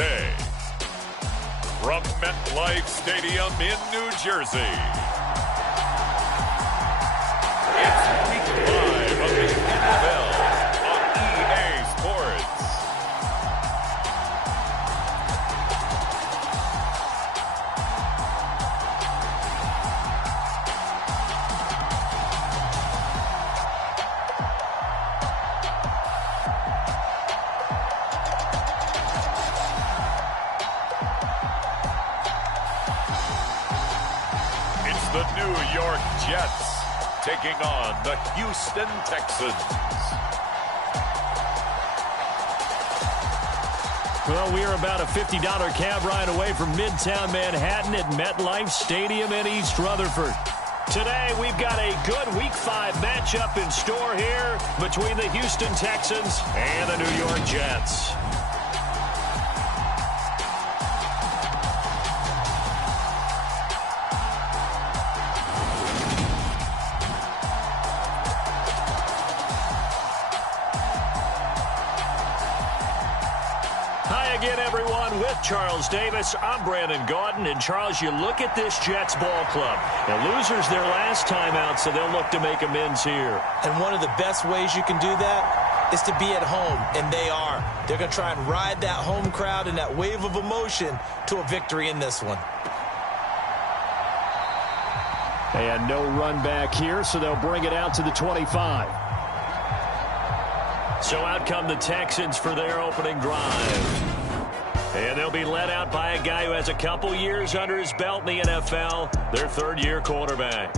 Tuesday. From MetLife Stadium in New Jersey, it's Week 5 of the NFL on EA Sports. The New York Jets taking on the Houston Texans. Well, we are about a $50 cab ride away from Midtown Manhattan at MetLife Stadium in East Rutherford. Today, we've got a good Week 5 matchup in store here between the Houston Texans and the New York Jets. Hi again, everyone. With Charles Davis, I'm Brandon Gaudin. And, Charles, you look at this Jets ball club. The losers their last time out, so they'll look to make amends here. And one of the best ways you can do that is to be at home, and they are. They're going to try and ride that home crowd and that wave of emotion to a victory in this one. And no run back here, so they'll bring it out to the 25. So out come the Texans for their opening drive. And they'll be led out by a guy who has a couple years under his belt in the NFL, their third-year quarterback.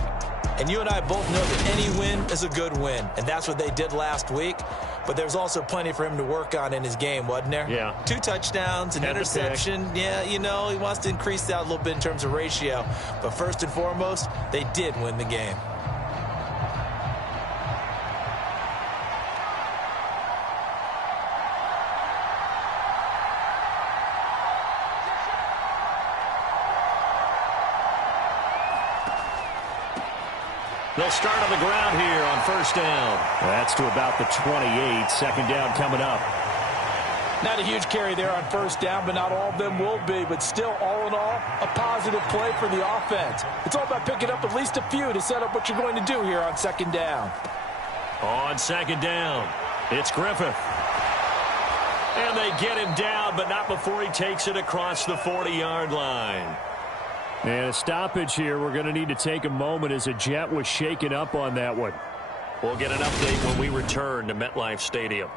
And you and I both know that any win is a good win, and that's what they did last week. But there's also plenty for him to work on in his game, wasn't there? Yeah. 2 touchdowns, an interception. Yeah, you know, he wants to increase that a little bit in terms of ratio. But first and foremost, they did win the game. They'll start on the ground here on first down. That's to about the 28. Second down coming up. Not a huge carry there on first down, but not all of them will be. But still, all in all, a positive play for the offense. It's all about picking up at least a few to set up what you're going to do here on second down. On second down, it's Griffith. And they get him down, but not before he takes it across the 40-yard line. And a stoppage here. We're going to need to take a moment as a Jet was shaken up on that one. We'll get an update when we return to MetLife Stadium.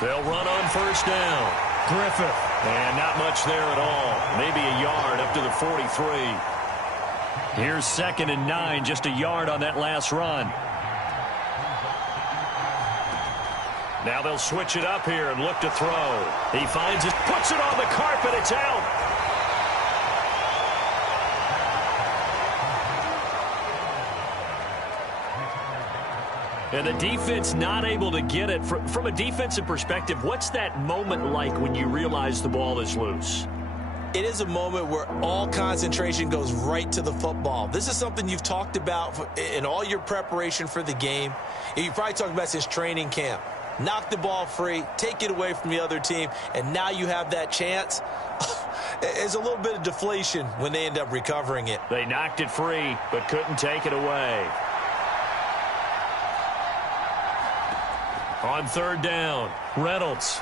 They'll run on first down. Griffith. And not much there at all. Maybe a yard up to the 43. Here's 2nd and 9, just a yard on that last run. Now they'll switch it up here and look to throw. He finds it, puts it on the carpet, it's out. And the defense not able to get it. From a defensive perspective, what's that moment like when you realize the ball is loose? It is a moment where all concentration goes right to the football. This is something you've talked about in all your preparation for the game. And you probably talked about since training camp. Knock the ball free, take it away from the other team, and now you have that chance. There's a little bit of deflation when they end up recovering it. They knocked it free, but couldn't take it away. On third down, Reynolds.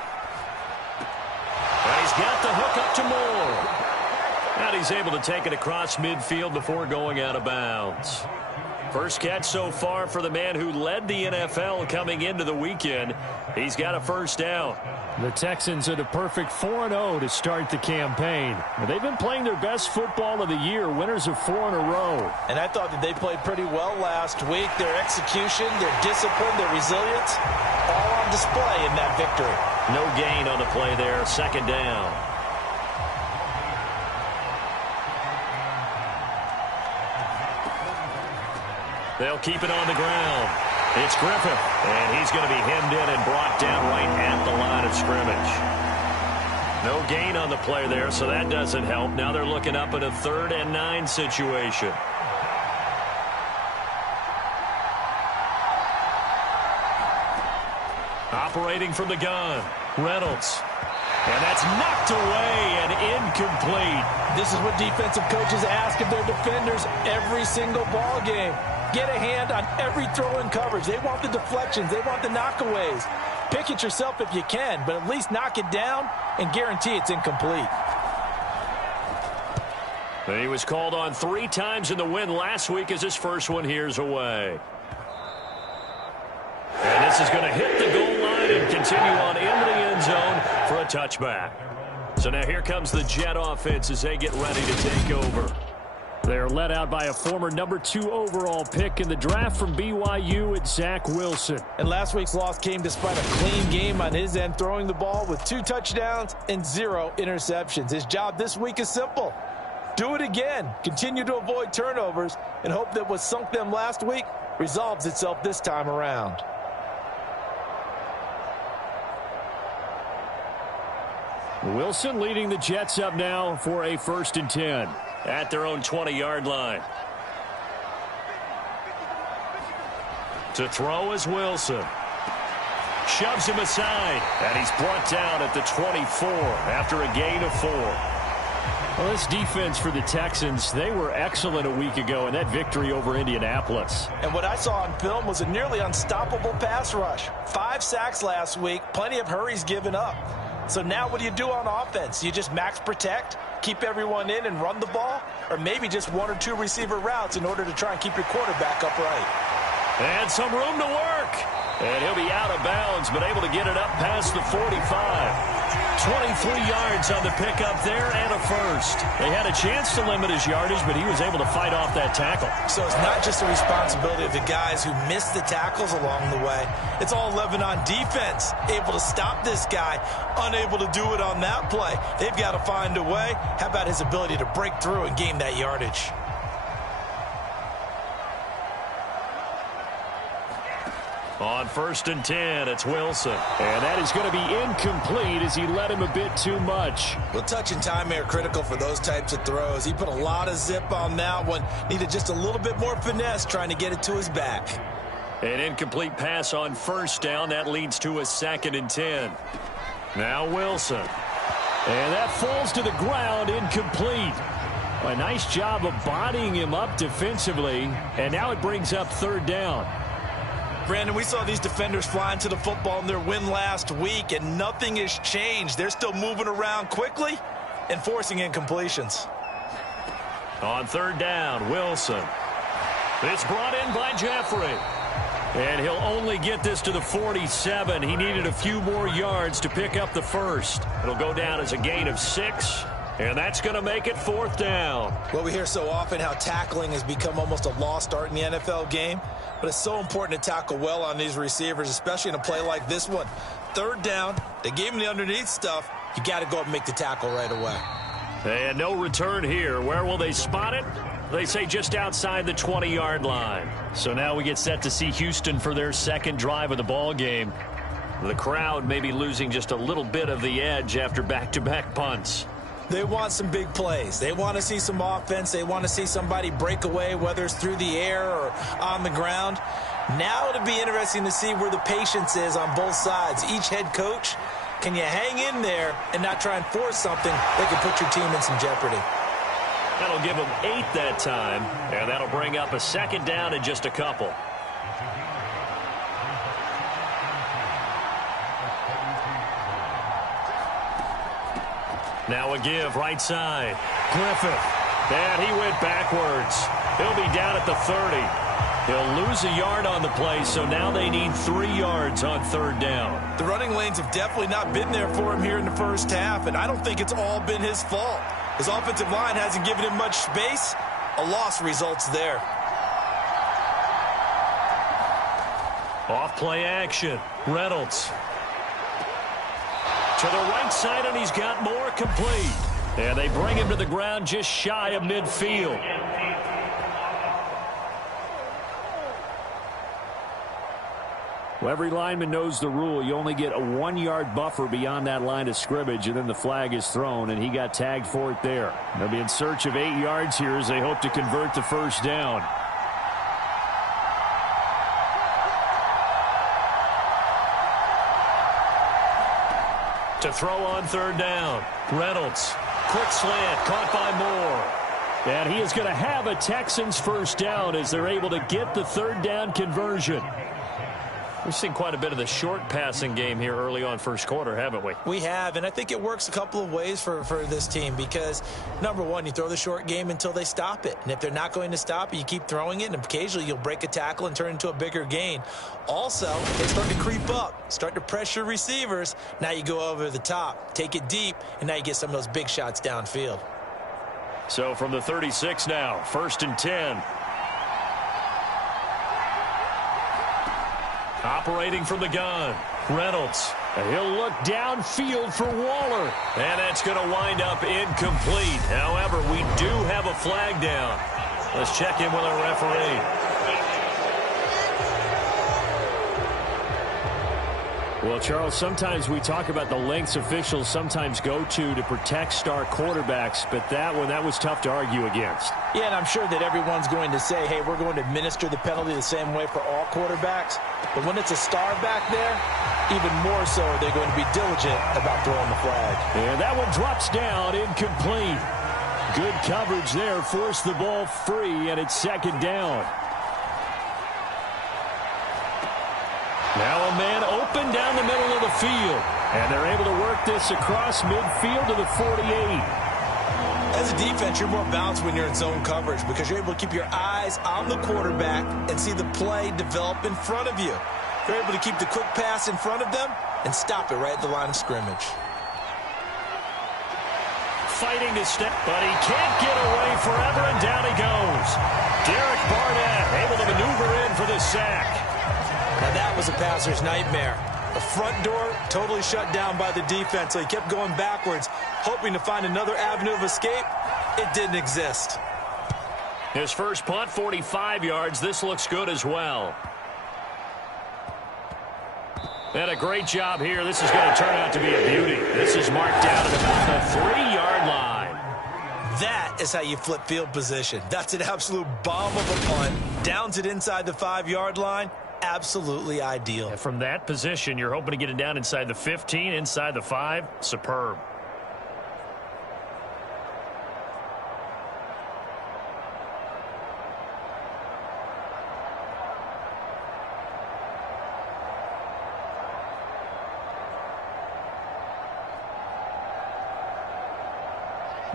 And he's got the hook up to Moore. And he's able to take it across midfield before going out of bounds. First catch so far for the man who led the NFL coming into the weekend. He's got a first down. The Texans are the perfect 4-0 to start the campaign. They've been playing their best football of the year, winners of 4 in a row. And I thought that they played pretty well last week. Their execution, their discipline, their resilience, all on display in that victory. No gain on the play there, second down. They'll keep it on the ground. It's Griffith, and he's going to be hemmed in and brought down right at the line of scrimmage. No gain on the play there, so that doesn't help. Now they're looking up in a 3rd and 9 situation. Operating from the gun, Reynolds. And that's knocked away and incomplete. This is what defensive coaches ask of their defenders every single ball game. Get a hand on every throw in coverage. They want the deflections. They want the knockaways. Pick it yourself if you can, but at least knock it down and guarantee it's incomplete. He was called on 3 times in the win last week as his first one here's away. And this is going to hit the goal line and continue on into the end zone for a touchback. So now here comes the Jet offense as they get ready to take over. They're led out by a former number 2 overall pick in the draft from BYU at Zach Wilson. And last week's loss came despite a clean game on his end, throwing the ball with 2 touchdowns and 0 interceptions. His job this week is simple. Do it again. Continue to avoid turnovers and hope that what sunk them last week resolves itself this time around. Wilson leading the Jets up now for a 1st and 10. At their own 20-yard line. To throw is Wilson. Shoves him aside. And he's brought down at the 24 after a gain of 4. Well, this defense for the Texans, they were excellent a week ago in that victory over Indianapolis. And what I saw on film was a nearly unstoppable pass rush. 5 sacks last week, plenty of hurries given up. So now what do you do on offense? You just max protect, keep everyone in and run the ball, or maybe just 1 or 2 receiver routes in order to try and keep your quarterback upright. And some room to work. And he'll be out of bounds, but able to get it up past the 45. 23 yards on the pickup there and a first. They had a chance to limit his yardage, but he was able to fight off that tackle. So it's not just the responsibility of the guys who missed the tackles along the way. It's all 11 on defense, able to stop this guy, unable to do it on that play. They've got to find a way. How about his ability to break through and gain that yardage? On 1st and 10, it's Wilson. And that is going to be incomplete as he led him a bit too much. Well, touch and time are critical for those types of throws. He put a lot of zip on that one. Needed just a little bit more finesse trying to get it to his back. An incomplete pass on 1st down. That leads to a 2nd and 10. Now Wilson. And that falls to the ground, incomplete. A nice job of bodying him up defensively. And now it brings up 3rd down. Brandon, we saw these defenders flying to the football in their win last week, and nothing has changed. They're still moving around quickly and forcing incompletions. On 3rd down, Wilson. It's brought in by Jeffrey. And he'll only get this to the 47. He needed a few more yards to pick up the first. It'll go down as a gain of 6. And that's going to make it 4th down. Well, we hear so often how tackling has become almost a lost art in the NFL game. But it's so important to tackle well on these receivers, especially in a play like this one. 3rd down, they gave him the underneath stuff. You got to go up and make the tackle right away. And no return here. Where will they spot it? They say just outside the 20-yard line. So now we get set to see Houston for their 2nd drive of the ball game. The crowd may be losing just a little bit of the edge after back-to-back punts. They want some big plays. They want to see some offense. They want to see somebody break away, whether it's through the air or on the ground. Now it'll be interesting to see where the patience is on both sides. Each head coach, can you hang in there and not try and force something that could put your team in some jeopardy? That'll give them 8 that time, and that'll bring up a 2nd down in just a couple. Now a give right side. Griffith. And he went backwards. He'll be down at the 30. He'll lose a yard on the play, so now they need 3 yards on 3rd down. The running lanes have definitely not been there for him here in the first half, and I don't think it's all been his fault. His offensive line hasn't given him much space. A loss results there. Off play action. Reynolds. To the right side, and he's got more complete. And they bring him to the ground just shy of midfield. Well, every lineman knows the rule. You only get a 1-yard buffer beyond that line of scrimmage, and then the flag is thrown, and he got tagged for it there. They'll be in search of 8 yards here as they hope to convert the first down. To throw on third down, Reynolds. Quick slant, caught by Moore. And he is going to have a Texans first down as they're able to get the third down conversion. We've seen quite a bit of the short passing game here early on first quarter, haven't we? We have, and I think it works a couple of ways for this team because, number one, you throw the short game until they stop it. And if they're not going to stop it, you keep throwing it, and occasionally you'll break a tackle and turn into a bigger gain. Also, they start to creep up, start to pressure receivers. Now you go over the top, take it deep, and now you get some of those big shots downfield. So from the 36 now, 1st and 10. Operating from the gun, Reynolds. He'll look downfield for Waller. And that's going to wind up incomplete. However, we do have a flag down. Let's check in with our referee. Well, Charles, sometimes we talk about the lengths officials sometimes go to protect star quarterbacks, but that one, that was tough to argue against. Yeah, and I'm sure that everyone's going to say, hey, we're going to administer the penalty the same way for all quarterbacks. But when it's a star back there, even more so they're going to be diligent about throwing the flag. And that one drops down, incomplete. Good coverage there, forced the ball free, and it's 2nd down. Now a man open down the middle of the field. And they're able to work this across midfield to the 48. As a defense, you're more balanced when you're in zone coverage because you're able to keep your eyes on the quarterback and see the play develop in front of you. You're able to keep the quick pass in front of them and stop it right at the line of scrimmage. Fighting to step, but he can't get away forever, and down he goes. Derek Barnett able to maneuver in for the sack. Now that was a passer's nightmare. The front door totally shut down by the defense, so he kept going backwards, hoping to find another avenue of escape. It didn't exist. His first punt, 45 yards. This looks good as well. And a great job here. This is going to turn out to be a beauty. This is marked down at about the 3-yard line. That is how you flip field position. That's an absolute bomb of a punt. Downs it inside the 5-yard line. Absolutely ideal. And from that position, you're hoping to get it down inside the 15, inside the 5. Superb.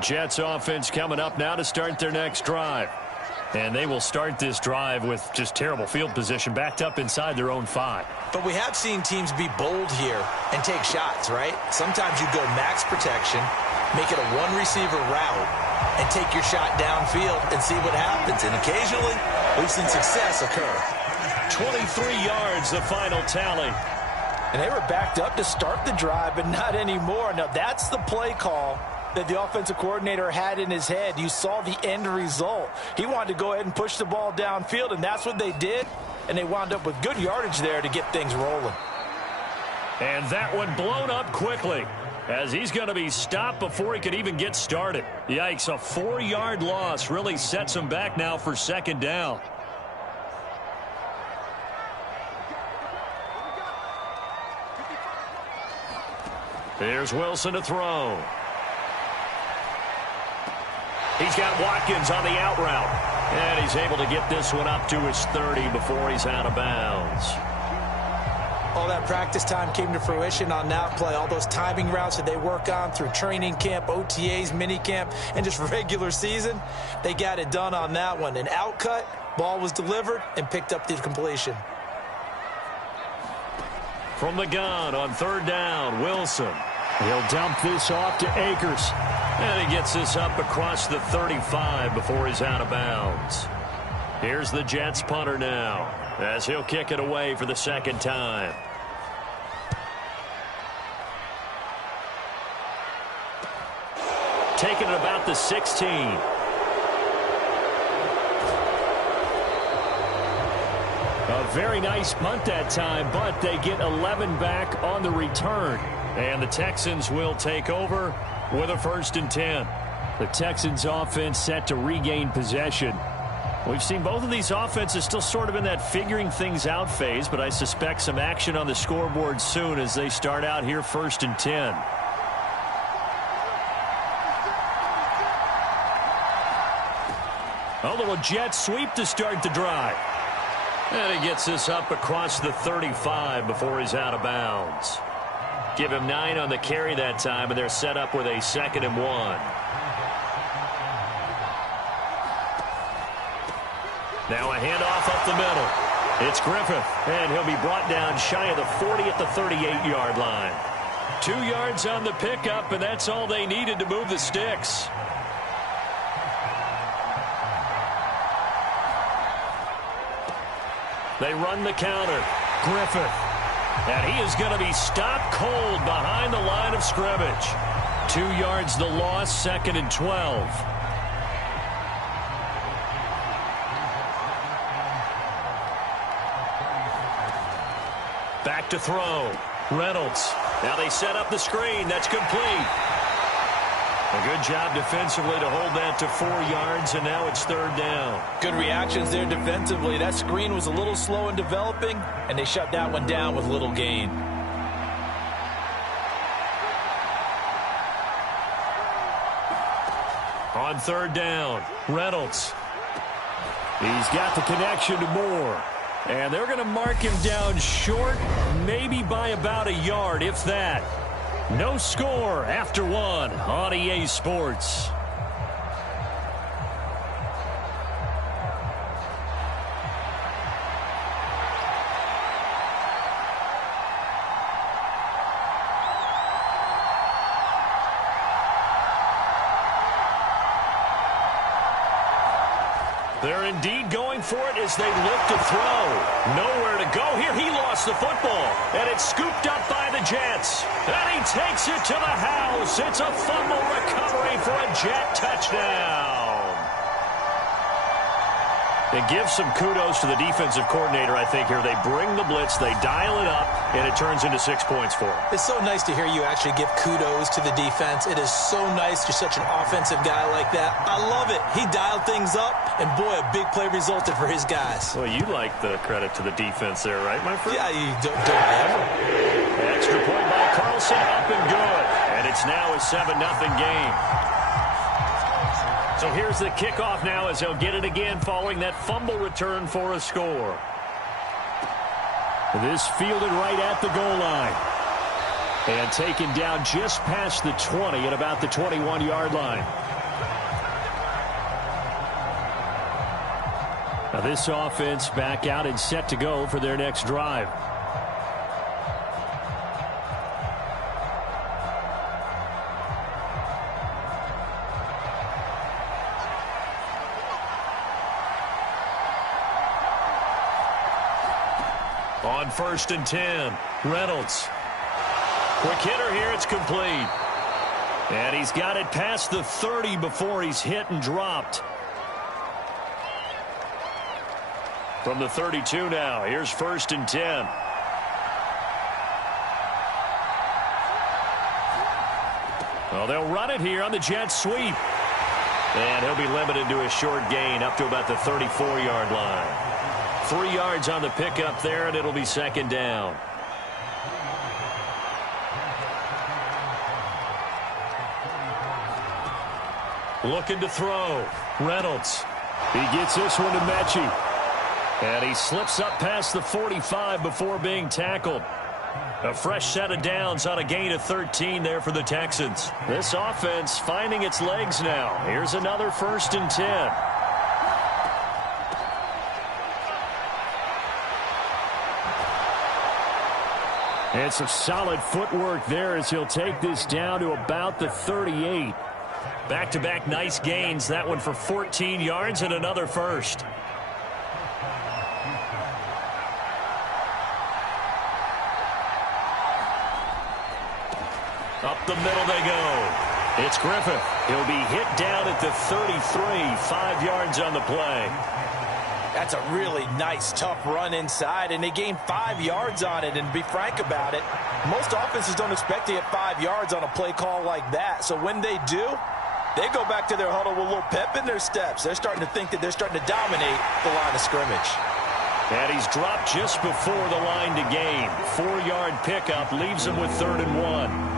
Jets offense coming up now to start their next drive. And they will start this drive with just terrible field position, backed up inside their own 5. But we have seen teams be bold here and take shots, right? Sometimes you go max protection, make it a one-receiver route, and take your shot downfield and see what happens. And occasionally, we've seen success occur. 23 yards, the final tally. And they were backed up to start the drive, but not anymore. Now, that's the play call that the offensive coordinator had in his head. You saw the end result. He wanted to go ahead and push the ball downfield, and that's what they did. And they wound up with good yardage there to get things rolling. And that one blown up quickly as he's going to be stopped before he could even get started. Yikes, a 4-yard loss really sets him back now for 2nd down. Here's Wilson to throw. He's got Watkins on the out route. And he's able to get this one up to his 30 before he's out of bounds. All that practice time came to fruition on that play. All those timing routes that they work on through training camp, OTAs, minicamp, and just regular season, they got it done on that one. An outcut, ball was delivered, and picked up the completion. From the gun on 3rd down, Wilson. He'll dump this off to Akers. And he gets this up across the 35 before he's out of bounds. Here's the Jets punter now as he'll kick it away for the 2nd time. Taking it about the 16. A Very nice punt that time, but they get 11 back on the return. And the Texans will take over with a 1st and 10. The Texans offense set to regain possession. We've seen both of these offenses still sort of in that figuring things out phase, but I suspect some action on the scoreboard soon as they start out here 1st and 10. A little jet sweep to start the drive. And he gets this up across the 35 before he's out of bounds. Give him 9 on the carry that time, and they're set up with a 2nd and 1. Now a handoff up the middle. It's Griffith, and he'll be brought down shy of the 40 at the 38-yard line. 2 yards on the pickup, and that's all they needed to move the sticks. They run the counter. Griffith. And he is going to be stopped cold behind the line of scrimmage. 2 yards the loss, 2nd and 12. Back to throw. Reynolds. Now they set up the screen. That's complete. A good job defensively to hold that to 4 yards, and now it's 3rd down. Good reactions there defensively. That screen was a little slow in developing, and they shut that one down with little gain. On 3rd down, Reynolds. He's got the connection to Moore. And they're going to mark him down short, maybe by about a yard, if that. No score after 1 on EA Sports. They're indeed going for it as they look to throw. Nowhere to go here. He lost the football, and it's scooped up by the Jets. And he takes it to the house. It's a fumble recovery for a Jet touchdown. It gives some kudos to the defensive coordinator, I think, here. They bring the blitz, they dial it up, and it turns into 6 points for them. It's so nice to hear you actually give kudos to the defense. It is so nice you're such an offensive guy like that. I love it. He dialed things up, and boy, a big play resulted for his guys. Well, you like the credit to the defense there, right, my friend? Yeah, you don't ever. Extra point by Carlson, up and good. And it's now a 7-0 game. So here's the kickoff now as he'll get it again following that fumble return for a score. This fielded right at the goal line. And taken down just past the 20 at about the 21-yard line. Now this offense back out and set to go for their next drive. On 1st and 10, Reynolds. Quick hitter here, it's complete. And he's got it past the 30 before he's hit and dropped. From the 32 now, here's 1st and 10. Well, they'll run it here on the jet sweep. And he'll be limited to a short gain up to about the 34-yard line. 3 yards on the pickup there, and it'll be 2nd down. Looking to throw. Reynolds. He gets this one to Mechie. And he slips up past the 45 before being tackled. A fresh set of downs on a gain of 13 there for the Texans. This offense finding its legs now. Here's another 1st and 10. And some solid footwork there as he'll take this down to about the 38. Back-to-back nice gains. That one for 14 yards and another first. Up the middle they go. It's Griffith. He'll be hit down at the 33, 5 yards on the play. That's a really nice, tough run inside, and they gained 5 yards on it. And to be frank about it, most offenses don't expect to get 5 yards on a play call like that. So when they do, they go back to their huddle with a little pep in their steps. They're starting to think that they're starting to dominate the line of scrimmage. And he's dropped just before the line to gain. 4-yard pickup leaves him with 3rd and 1.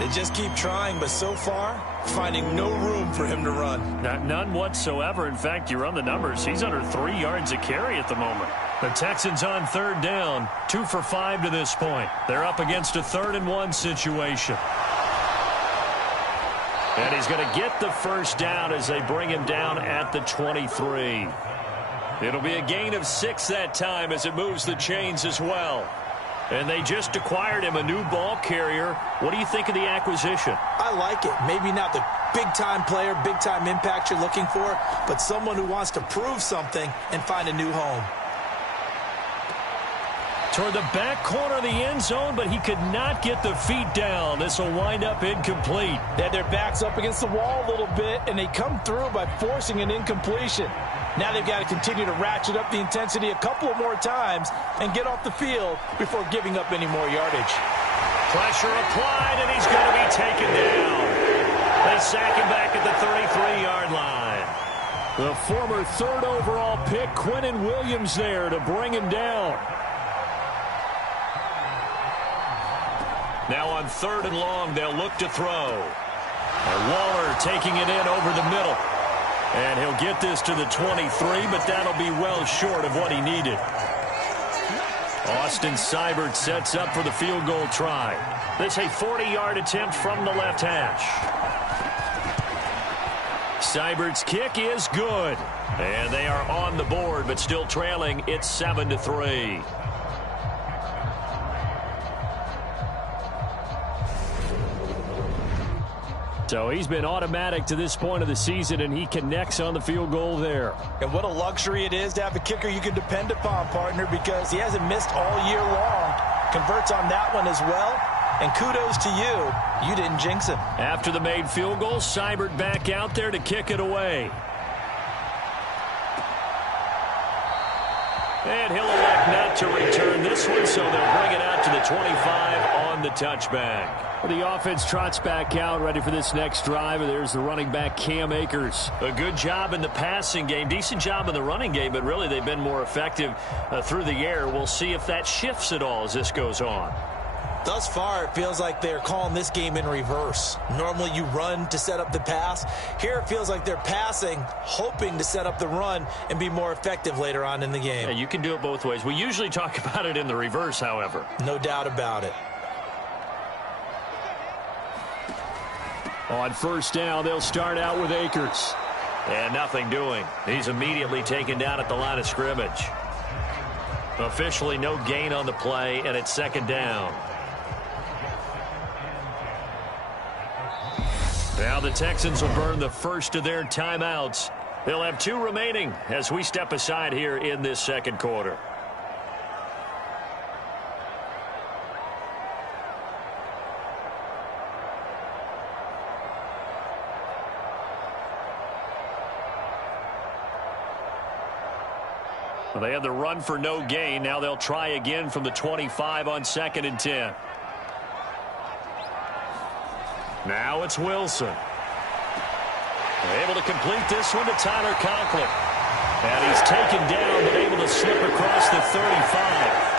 They just keep trying, but so far, finding no room for him to run. None whatsoever. In fact, you run the numbers. He's under 3 yards a carry at the moment. The Texans on 3rd down, 2 for 5 to this point. They're up against a 3rd and 1 situation. And he's going to get the first down as they bring him down at the 23. It'll be a gain of 6 that time as it moves the chains as well. And they just acquired him a new ball carrier. What do you think of the acquisition? I like it. Maybe not the big-time player, big-time impact you're looking for, but someone who wants to prove something and find a new home. Toward the back corner of the end zone, but he could not get the feet down. This will wind up incomplete. They had their backs up against the wall a little bit, and they come through by forcing an incompletion. Now they've got to continue to ratchet up the intensity a couple of more times and get off the field before giving up any more yardage. Pressure applied, and he's going to be taken down. They sack him back at the 33-yard line. The former 3rd overall pick, Quinnen Williams, there to bring him down. Now on 3rd and long, they'll look to throw. And Waller taking it in over the middle. And he'll get this to the 23, but that'll be well short of what he needed. Austin Seibert sets up for the field goal try. This a 40-yard attempt from the left hash. Seibert's kick is good. And they are on the board, but still trailing. It's 7-3. So he's been automatic to this point of the season, and he connects on the field goal there. And what a luxury it is to have a kicker you can depend upon, partner, because he hasn't missed all year long. Converts on that one as well. And kudos to you. You didn't jinx him. After the made field goal, Seibert back out there to kick it away. And he'll elect not to return this one, so they'll bring it out to the 25 on the touchback. The offense trots back out, ready for this next drive. And there's the running back, Cam Akers. A good job in the passing game, decent job in the running game, but really they've been more effective through the air. We'll see if that shifts at all as this goes on. Thus far, it feels like they're calling this game in reverse. Normally you run to set up the pass. Here it feels like they're passing, hoping to set up the run and be more effective later on in the game. Yeah, you can do it both ways. We usually talk about it in the reverse, however. No doubt about it. On 1st down, they'll start out with Akers. And nothing doing. He's immediately taken down at the line of scrimmage. Officially no gain on the play, and it's 2nd down. Now the Texans will burn the first of their timeouts. They'll have 2 remaining as we step aside here in this 2nd quarter. Well, they had the run for no gain. Now they'll try again from the 25 on 2nd and 10. Now it's Wilson. Able to complete this one to Tyler Conklin. And he's taken down, but able to slip across the 35.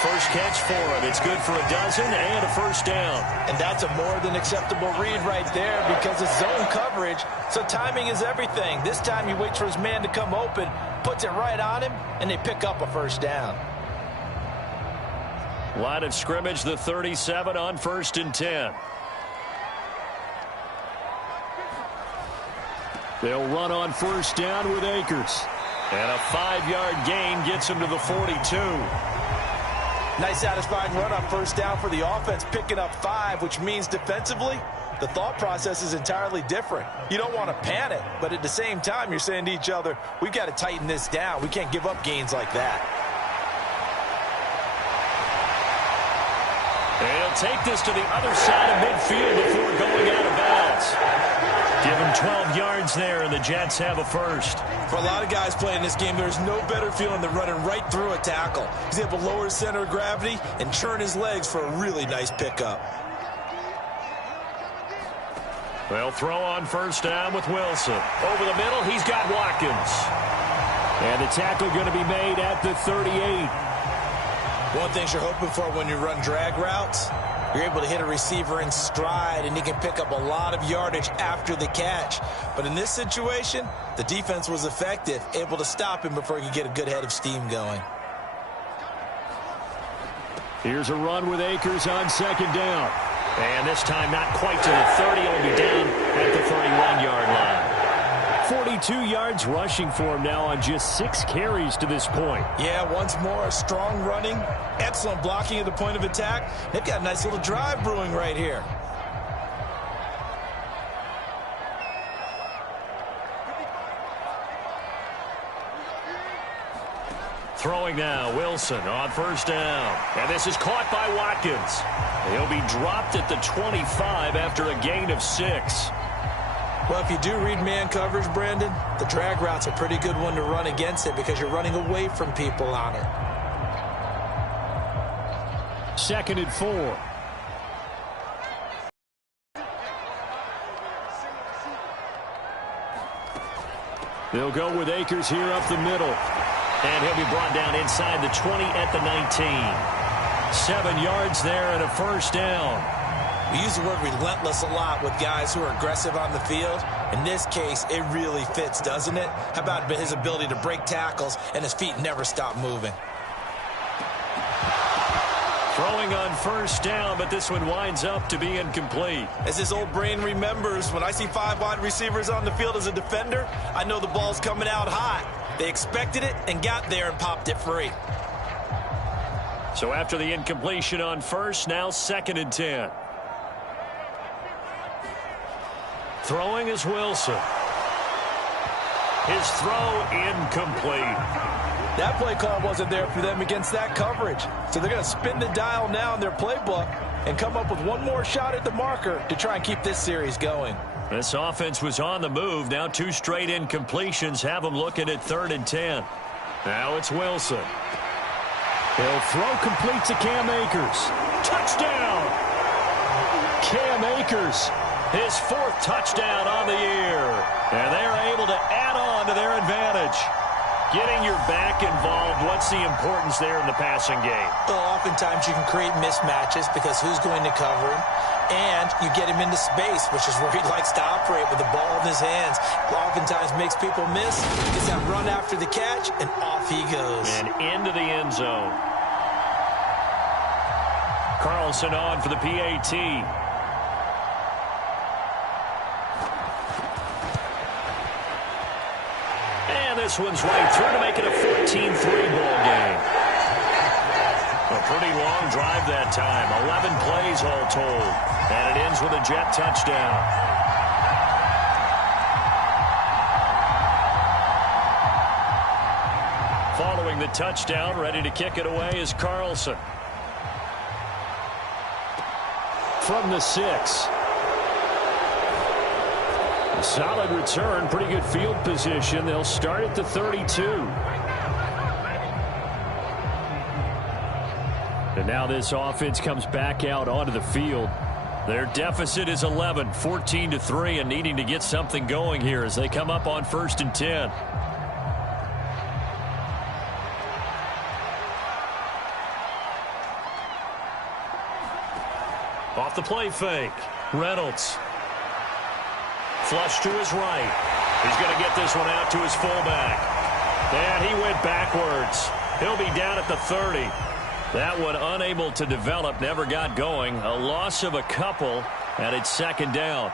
First catch for him. It's good for a dozen and a 1st down. And that's a more than acceptable read right there because it's zone coverage, so timing is everything. This time he waits for his man to come open, puts it right on him, and they pick up a 1st down. Line of scrimmage, the 37 on 1st and 10. They'll run on 1st down with Akers. And a 5-yard gain gets him to the 42. Nice satisfying run on 1st down for the offense, picking up 5, which means defensively, the thought process is entirely different. You don't want to panic, but at the same time, you're saying to each other, we've got to tighten this down. We can't give up gains like that. He'll They'll take this to the other side of midfield before going out of bounds. Give him 12 yards there, and the Jets have a first. For a lot of guys playing this game, there's no better feeling than running right through a tackle. He's able to lower his center of gravity and churn his legs for a really nice pickup. They'll throw on first down with Wilson. Over the middle, he's got Watkins. And the tackle going to be made at the 38. One thing you're hoping for when you run drag routes, you're able to hit a receiver in stride, and he can pick up a lot of yardage after the catch. But in this situation, the defense was effective, able to stop him before he could get a good head of steam going. Here's a run with Akers on second down. And this time not quite to the 30. He'll be down at the 31-yard line. 42 yards rushing for him now on just 6 carries to this point. Yeah, once more, strong running, excellent blocking at the point of attack. They've got a nice little drive brewing right here. Throwing now, Wilson on first down. And this is caught by Watkins. He'll be dropped at the 25 after a gain of 6. Well, if you do read man coverage, Brandon, the drag route's a pretty good one to run against it because you're running away from people on it. 2nd and 4. They'll go with Akers here up the middle. And he'll be brought down inside the 20 at the 19. 7 yards there and a first down. We use the word relentless a lot with guys who are aggressive on the field. In this case, it really fits, doesn't it? How about his ability to break tackles and his feet never stop moving? Throwing on first down, but this one winds up to be incomplete. As his old brain remembers, when I see 5 wide receivers on the field as a defender, I know the ball's coming out hot. They expected it and got there and popped it free. So after the incompletion on first, now 2nd and 10. Throwing is Wilson. His throw incomplete. That play call wasn't there for them against that coverage. So they're going to spin the dial now in their playbook and come up with one more shot at the marker to try and keep this series going. This offense was on the move. Now 2 straight incompletions have them looking at 3rd and 10. Now it's Wilson. He'll throw complete to Cam Akers. Touchdown! Cam Akers, his 4th touchdown on the year. And they're able to add on to their advantage. Getting your back involved, what's the importance there in the passing game? Well, oftentimes you can create mismatches because who's going to cover him? And you get him into space, which is where he likes to operate with the ball in his hands. Oftentimes makes people miss. Gets that run after the catch, and off he goes. And into the end zone. Carlson on for the PAT. And this one's right through to make it a 14-3 ball game. A pretty long drive that time. 11 plays all told. And it ends with a Jet touchdown. Following the touchdown, ready to kick it away is Carlson. From the 6. A solid return, pretty good field position. They'll start at the 32. And now this offense comes back out onto the field. Their deficit is 11, 14-3, and needing to get something going here as they come up on 1st and 10. Off the play fake, Reynolds. Flush to his right. He's going to get this one out to his fullback. And he went backwards. He'll be down at the 30. That one unable to develop, never got going. A loss of a couple, and it's 2nd down.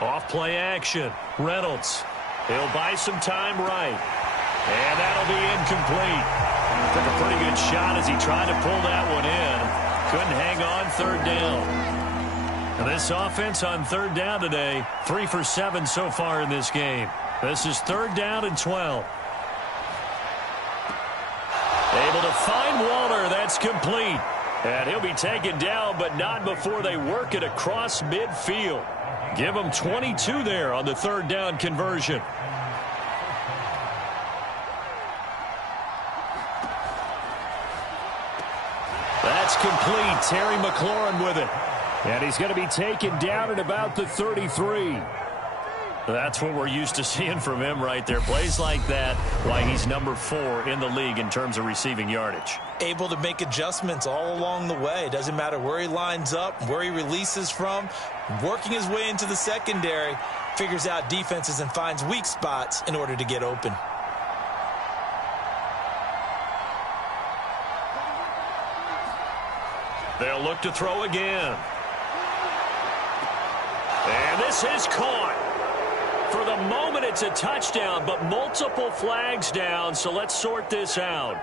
Off play action. Reynolds. He'll buy some time right. And that'll be incomplete. Took a pretty good shot as he tried to pull that one in. Couldn't hang on 3rd down. And this offense on 3rd down today, 3 for 7 so far in this game. This is 3rd down and 12. Able to find Walter. That's complete. And he'll be taken down, but not before they work it across midfield. Give him 22 there on the third down conversion. That's complete. Terry McLaurin with it. And he's going to be taken down at about the 33. That's what we're used to seeing from him right there. Plays like that, why he's number 4 in the league in terms of receiving yardage. Able to make adjustments all along the way. Doesn't matter where he lines up, where he releases from. Working his way into the secondary, figures out defenses and finds weak spots in order to get open. They'll look to throw again. And this is caught. For the moment, it's a touchdown, but multiple flags down, so let's sort this out.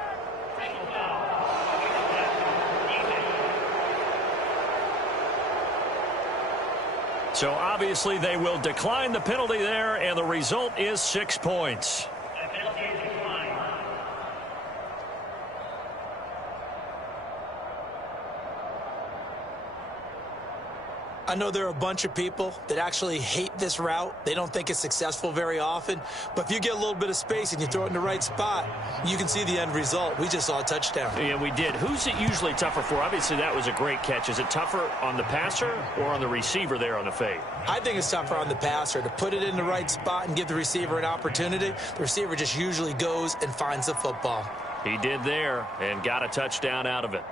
So obviously they will decline the penalty there, and the result is 6 points. I know there are a bunch of people that actually hate this route. They don't think it's successful very often. But if you get a little bit of space and you throw it in the right spot, you can see the end result. We just saw a touchdown. Yeah, we did. Who's it usually tougher for? Obviously, that was a great catch. Is it tougher on the passer or on the receiver there on the fade? I think it's tougher on the passer to put it in the right spot and give the receiver an opportunity. The receiver just usually goes and finds the football. He did there and got a touchdown out of it.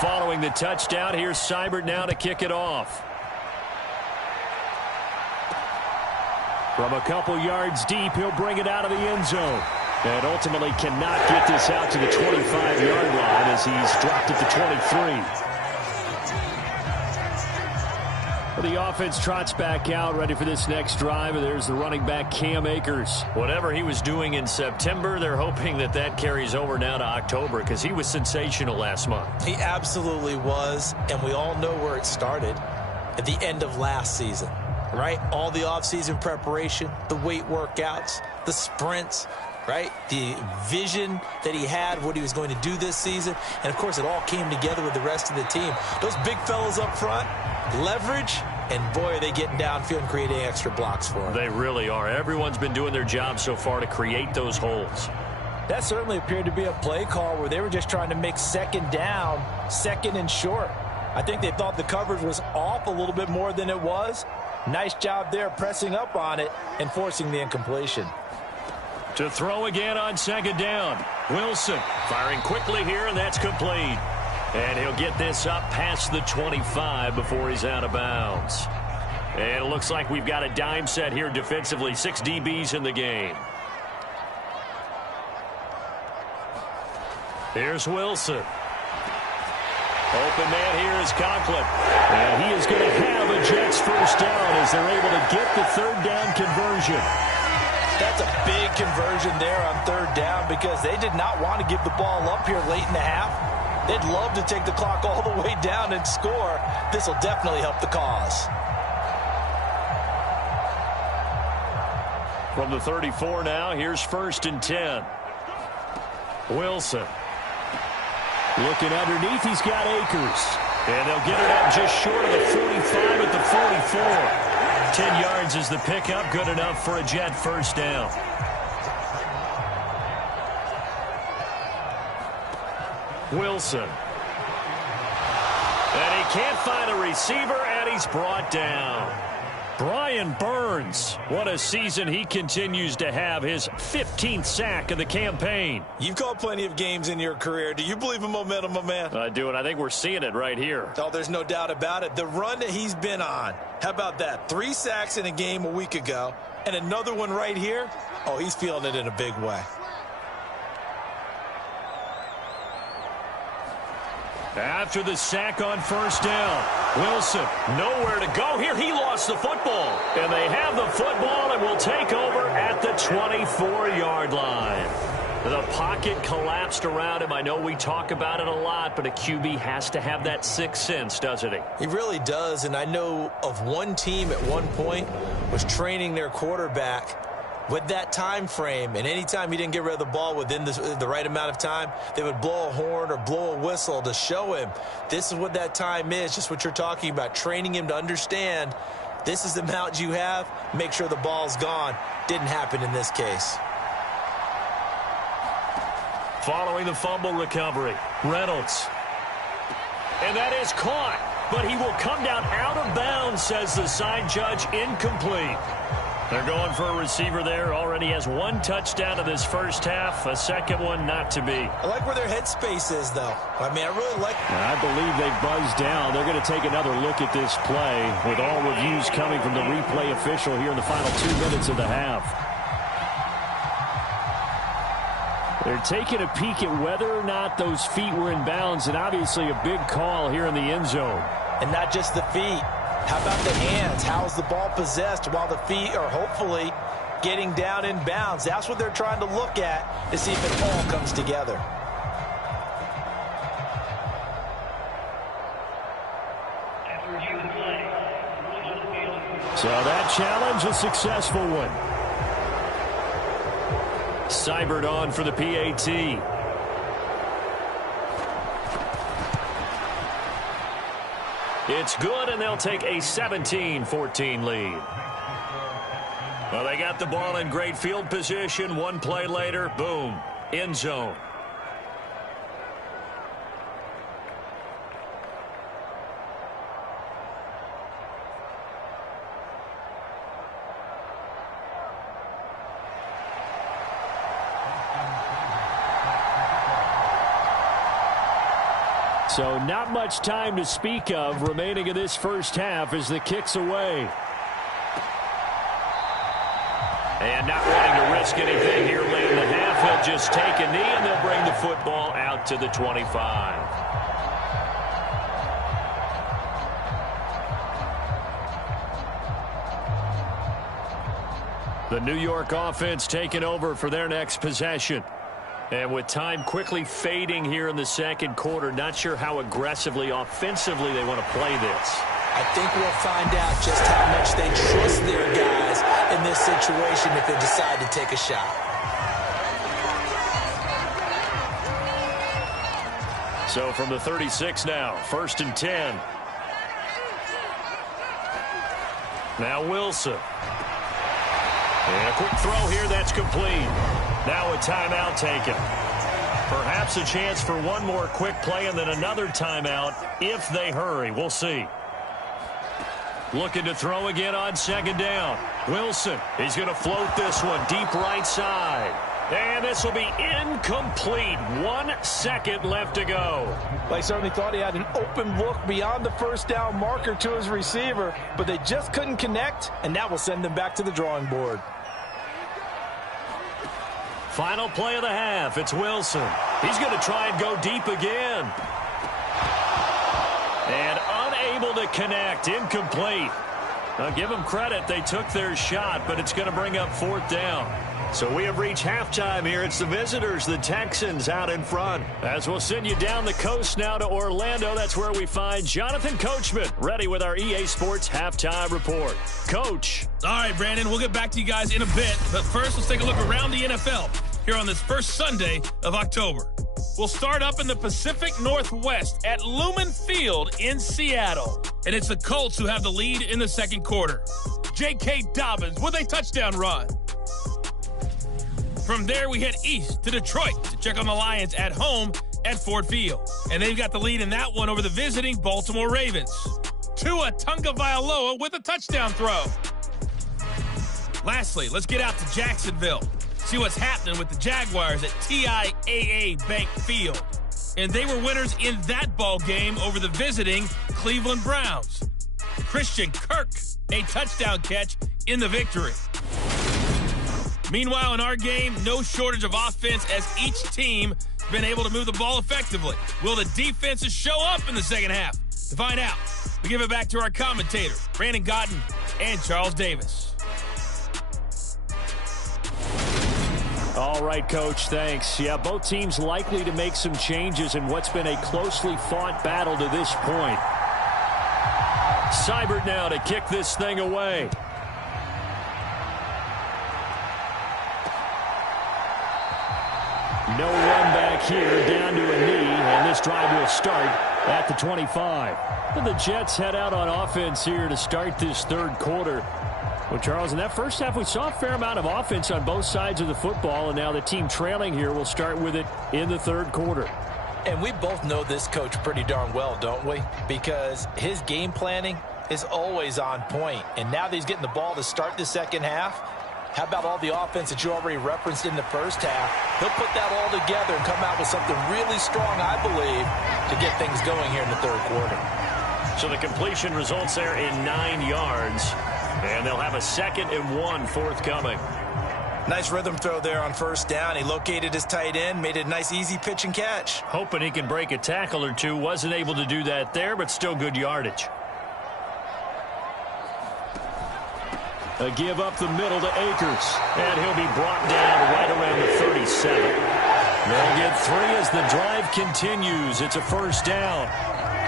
Following the touchdown, here's Seibert now to kick it off. From a couple yards deep, he'll bring it out of the end zone. And ultimately cannot get this out to the 25-yard line as he's dropped it to 23. The offense trots back out, ready for this next drive. And there's the running back, Cam Akers. Whatever he was doing in September, they're hoping that that carries over now to October because he was sensational last month. He absolutely was, and we all know where it started at the end of last season, right? All the offseason preparation, the weight workouts, the sprints, right? The vision that he had, what he was going to do this season. And, of course, it all came together with the rest of the team. Those big fellas up front, leverage, and, boy, are they getting downfield and creating extra blocks for him. They really are. Everyone's been doing their job so far to create those holes. That certainly appeared to be a play call where they were just trying to make second down, second and short. I think they thought the coverage was off a little bit more than it was. Nice job there pressing up on it and forcing the incompletion. To throw again on second down. Wilson firing quickly here, and that's complete. And he'll get this up past the 25 before he's out of bounds. And it looks like we've got a dime set here defensively. 6 DBs in the game. Here's Wilson. Open man here is Conklin. And he is going to have a Jets first down as they're able to get the third down conversion. That's a big conversion there on third down because they did not want to give the ball up here late in the half. They'd love to take the clock all the way down and score. This will definitely help the cause. From the 34 now, here's 1st and 10. Wilson. Looking underneath, he's got Akers. And they'll get it up just short of the 45 at the 44. 10 yards is the pickup, good enough for a Jet first down. Wilson. And he can't find a receiver, and he's brought down. Brian Burns, what a season he continues to have, his 15th sack of the campaign. You've called plenty of games in your career. Do you believe in momentum, my man? I do, and I think we're seeing it right here. Oh, there's no doubt about it. The run that he's been on, how about that? 3 sacks in a game a week ago, and another one right here. Oh, he's feeling it in a big way. After the sack on first down, Wilson nowhere to go here. He lost the football, and they have the football and will take over at the 24-yard line. The pocket collapsed around him. I know we talk about it a lot, but a QB has to have that sixth sense, doesn't he? He really does, and I know of one team at one point was training their quarterback with that time frame, and anytime he didn't get rid of the ball within the right amount of time, they would blow a horn or blow a whistle to show him this is what that time is, just what you're talking about, training him to understand this is the amount you have, make sure the ball's gone. Didn't happen in this case. Following the fumble recovery, Reynolds. And that is caught, but he will come down out of bounds, says the side judge, incomplete. They're going for a receiver there. Already has one touchdown in this first half. A second one not to be. I like where their headspace is, though. I mean, I really like it. I believe they've buzzed down. They're going to take another look at this play with all reviews coming from the replay official here in the final 2 minutes of the half. They're taking a peek at whether or not those feet were in bounds, and obviously a big call here in the end zone. And not just the feet. How about the hands? How's the ball possessed while the feet are hopefully getting down in bounds? That's what they're trying to look at to see if it all comes together. So that challenge, a successful one. Seibert on for the PAT. It's good, and they'll take a 17-14 lead. Well, they got the ball in great field position. One play later, boom, end zone. So not much time to speak of remaining in this first half as the kick's away. And not wanting to risk anything here late in the half, he'll just take a knee and they'll bring the football out to the 25. The New York offense taking over for their next possession. And with time quickly fading here in the second quarter, not sure how aggressively, offensively they want to play this. I think we'll find out just how much they trust their guys in this situation if they decide to take a shot. So from the 36 now, 1st and 10. Now Wilson. And a quick throw here, that's complete. Now a timeout taken. Perhaps a chance for one more quick play and then another timeout if they hurry. We'll see. Looking to throw again on second down. Wilson, he's going to float this one deep right side. And this will be incomplete. 1 second left to go. They certainly thought he had an open look beyond the first down marker to his receiver, but they just couldn't connect, and that will send them back to the drawing board. Final play of the half. It's Wilson. He's going to try and go deep again. And unable to connect. Incomplete. Now, give them credit. They took their shot, but it's going to bring up 4th down. So we have reached halftime here. It's the visitors, the Texans, out in front. As we'll send you down the coast now to Orlando. That's where we find Jonathan Coachman, ready with our EA Sports Halftime Report. Coach. All right, Brandon, we'll get back to you guys in a bit. But first, let's take a look around the NFL here on this first Sunday of October. We'll start up in the Pacific Northwest at Lumen Field in Seattle. And it's the Colts who have the lead in the second quarter. J.K. Dobbins with a touchdown run. From there, we head east to Detroit to check on the Lions at home at Ford Field. And they've got the lead in that one over the visiting Baltimore Ravens. Tua Tagovailoa with a touchdown throw. Lastly, let's get out to Jacksonville. See what's happening with the Jaguars at TIAA Bank Field. And they were winners in that ball game over the visiting Cleveland Browns. Christian Kirk, a touchdown catch in the victory. Meanwhile, in our game, no shortage of offense as each team has been able to move the ball effectively. Will the defenses show up in the second half? To find out, we give it back to our commentators, Brandon Godden and Charles Davis. All right, Coach, thanks. Yeah, both teams likely to make some changes in what's been a closely fought battle to this point. Seibert now to kick this thing away. No run back here, down to a knee, and this drive will start at the 25. And the Jets head out on offense here to start this third quarter. Well, Charles, in that first half, we saw a fair amount of offense on both sides of the football, and now the team trailing here will start with it in the third quarter. And we both know this coach pretty darn well, don't we? Because his game planning is always on point. And now that he's getting the ball to start the second half, how about all the offense that you already referenced in the first half? He'll put that all together and come out with something really strong, I believe, to get things going here in the third quarter. So the completion results there in 9 yards. And they'll have a 2nd and 1 forthcoming. Nice rhythm throw there on first down. He located his tight end, made a nice easy pitch and catch. Hoping he can break a tackle or two. Wasn't able to do that there, but still good yardage. A give up the middle to Akers. And he'll be brought down right around the 37. They'll get 3 as the drive continues. It's a first down.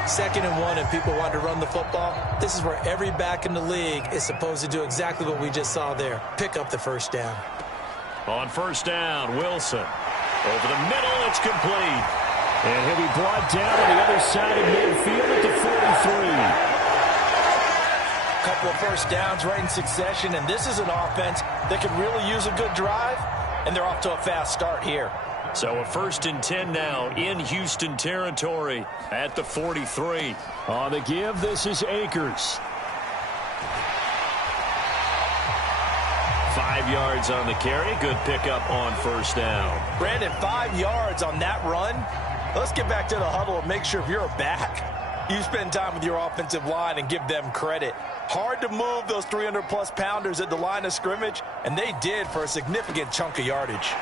2nd and 1, and people want to run the football. This is where every back in the league is supposed to do exactly what we just saw there. Pick up the first down. On first down, Wilson. Over the middle, it's complete. And he'll be brought down on the other side of midfield at the 43. Couple of first downs right in succession, and this is an offense that could really use a good drive, and they're off to a fast start here. So a 1st and 10 now in Houston territory at the 43. On the give, this is Akers. 5 yards on the carry. Good pickup on first down. Brandon, 5 yards on that run. Let's get back to the huddle and make sure if you're a back, you spend time with your offensive line and give them credit. Hard to move those 300-plus pounders at the line of scrimmage, and they did for a significant chunk of yardage.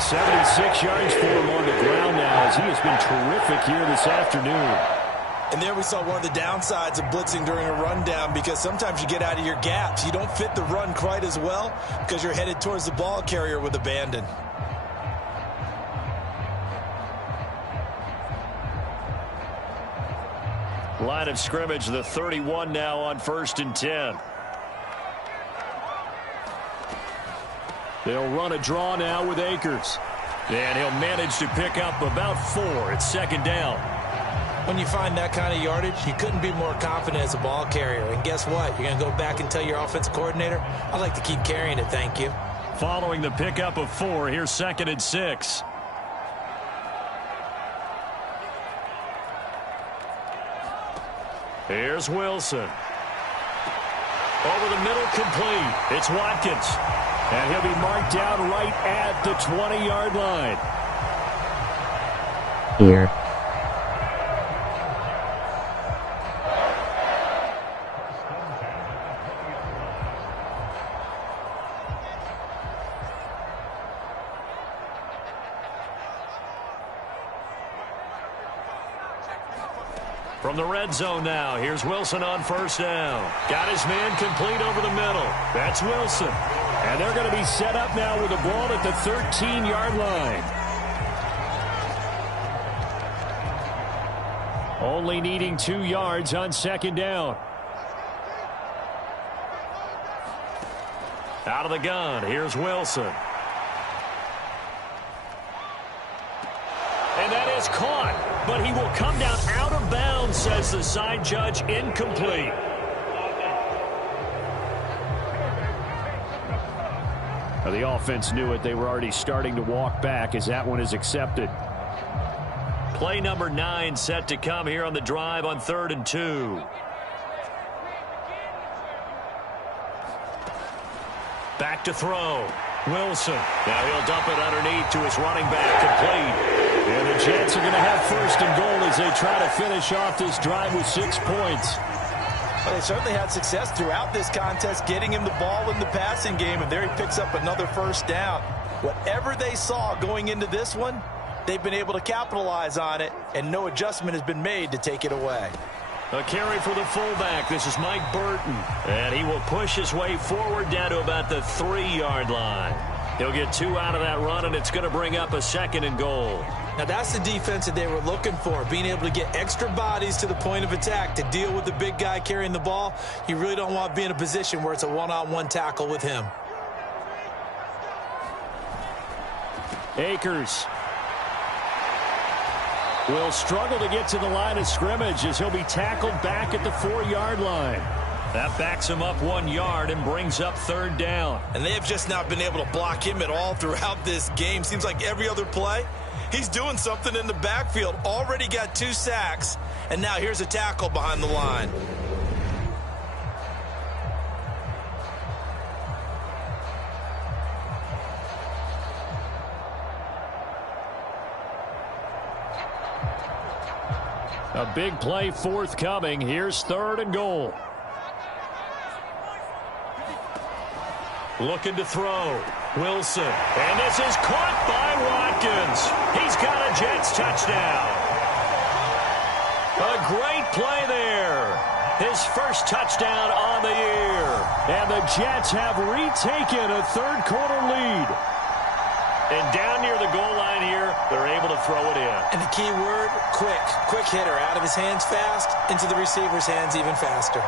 76 yards for him on the ground now as he has been terrific here this afternoon. And there we saw one of the downsides of blitzing during a rundown, because sometimes you get out of your gaps. You don't fit the run quite as well because you're headed towards the ball carrier with abandon. Line of scrimmage, the 31 now on 1st and 10. They'll run a draw now with Akers. And he'll manage to pick up about 4. It's 2nd down. When you find that kind of yardage, you couldn't be more confident as a ball carrier. And guess what? You're going to go back and tell your offensive coordinator, I'd like to keep carrying it, thank you. Following the pickup of 4, here's 2nd and 6. Here's Wilson. Over the middle, complete. It's Watkins. And he'll be marked down right at the 20-yard line. Here. From the red zone now, here's Wilson on first down. Got his man complete over the middle. That's Wilson. And they're going to be set up now with the ball at the 13-yard line. Only needing 2 yards on 2nd down. Out of the gun, here's Wilson. And that is caught, but he will come down out of bounds, says the side judge, incomplete. Now, the offense knew it. They were already starting to walk back as that one is accepted. Play number 9 set to come here on the drive on 3rd and 2. Back to throw. Wilson. Now he'll dump it underneath to his running back, complete. And the Jets are going to have 1st and goal as they try to finish off this drive with 6 points. Well, they certainly had success throughout this contest getting him the ball in the passing game, and there he picks up another 1st down. Whatever they saw going into this one, they've been able to capitalize on it, and no adjustment has been made to take it away. A carry for the fullback. This is Mike Burton. And he will push his way forward down to about the 3-yard line. He'll get 2 out of that run, and it's going to bring up a 2nd and goal. Now, that's the defense that they were looking for, being able to get extra bodies to the point of attack to deal with the big guy carrying the ball. You really don't want to be in a position where it's a one-on-one tackle with him. Akers will struggle to get to the line of scrimmage as he'll be tackled back at the 4-yard line. That backs him up 1 yard and brings up 3rd down. And they have just not been able to block him at all throughout this game. Seems like every other play, he's doing something in the backfield. Already got 2 sacks, and now here's a tackle behind the line. A big play forthcoming. Here's 3rd and goal. Looking to throw. Wilson. And this is caught by Watkins. He's got a Jets touchdown. A great play there. His first touchdown on the year. And the Jets have retaken a 3rd quarter lead. And down near the goal line here, they're able to throw it in. And the key word, quick. Quick hitter. Out of his hands fast, into the receiver's hands even faster.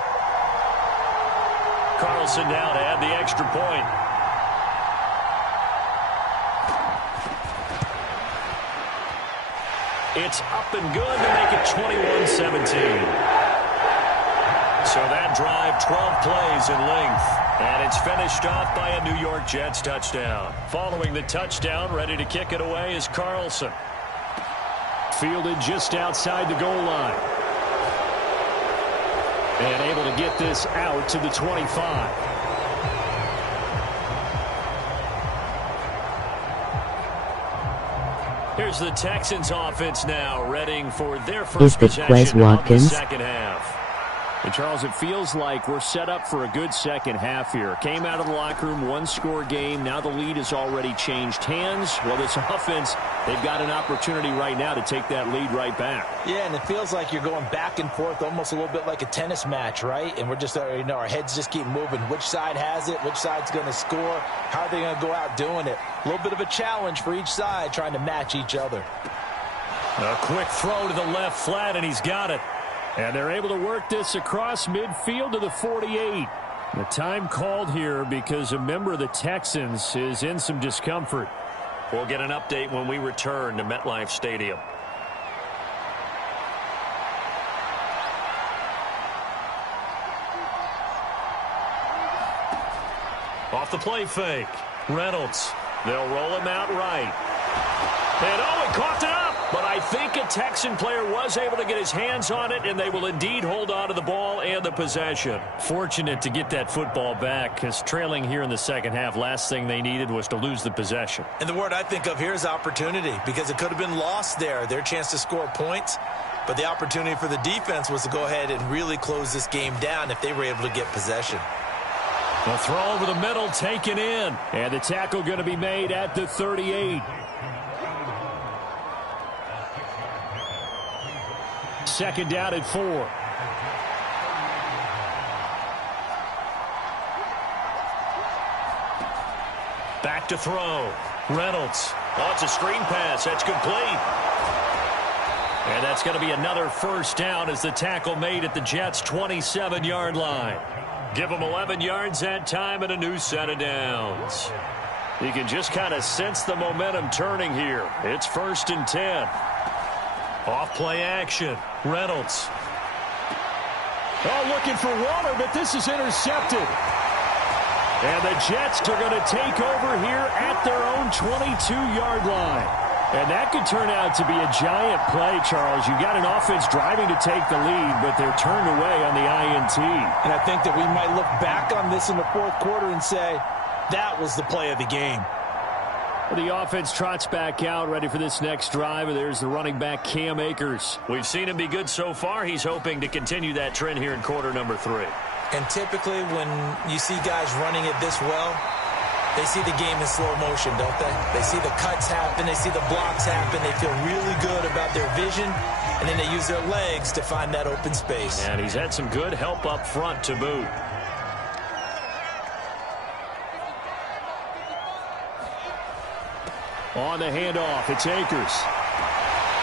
Carlson now to add the extra point. It's up and good to make it 21-17. So that drive, 12 plays in length. And it's finished off by a New York Jets touchdown. Following the touchdown, ready to kick it away is Carlson. Fielded just outside the goal line. And able to get this out to the 25. Here's the Texans offense now, readying for their first possession of the second half. And Charles, it feels like we're set up for a good second half here. Came out of the locker room, 1-score game. Now the lead has already changed hands. Well, this offense, they've got an opportunity right now to take that lead right back. Yeah, and it feels like you're going back and forth almost a little bit like a tennis match, right? And we're just, our heads just keep moving. Which side has it? Which side's going to score? How are they going to go out doing it? A little bit of a challenge for each side trying to match each other. A quick throw to the left flat, and he's got it. And they're able to work this across midfield to the 48. The time called here because a member of the Texans is in some discomfort. We'll get an update when we return to MetLife Stadium. Off the play fake. Reynolds. They'll roll him out right. And he coughed it up. But I think a Texan player was able to get his hands on it, and they will indeed hold on to the ball and the possession. Fortunate to get that football back, because trailing here in the second half, last thing they needed was to lose the possession. And the word I think of here is opportunity, because it could have been lost there, their chance to score points. But the opportunity for the defense was to go ahead and really close this game down if they were able to get possession. The throw over the middle taken in, and the tackle going to be made at the 38. Second down at 4. Back to throw. Reynolds. Oh, it's a screen pass. That's complete. And that's going to be another first down as the tackle made at the Jets' 27-yard line. Give them 11 yards that time and a new set of downs. You can just kind of sense the momentum turning here. It's 1st and 10. Off play action. Reynolds. Oh, looking for Waller, but this is intercepted. And the Jets are going to take over here at their own 22-yard line. And that could turn out to be a giant play, Charles. You got an offense driving to take the lead, but they're turned away on the INT. And I think that we might look back on this in the 4th quarter and say, that was the play of the game. The offense trots back out, ready for this next drive. And there's the running back, Cam Akers. We've seen him be good so far. He's hoping to continue that trend here in quarter number 3. And typically when you see guys running it this well, they see the game in slow motion, don't they? They see the cuts happen. They see the blocks happen. They feel really good about their vision. and then they use their legs to find that open space. And he's had some good help up front to boot. On the handoff, it's Akers.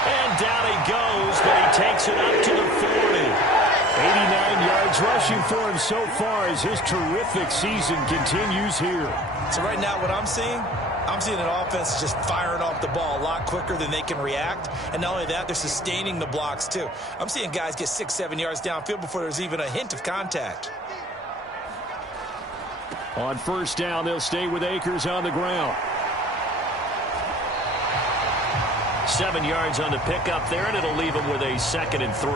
And down he goes, but he takes it up to the 40. 89 yards rushing for him so far as his terrific season continues here. So right now what I'm seeing an offense just firing off the ball a lot quicker than they can react. And not only that, they're sustaining the blocks too. I'm seeing guys get 6-7 yards downfield before there's even a hint of contact. On first down, they'll stay with Akers on the ground. 7 yards on the pickup there, and it'll leave him with a 2nd and 3.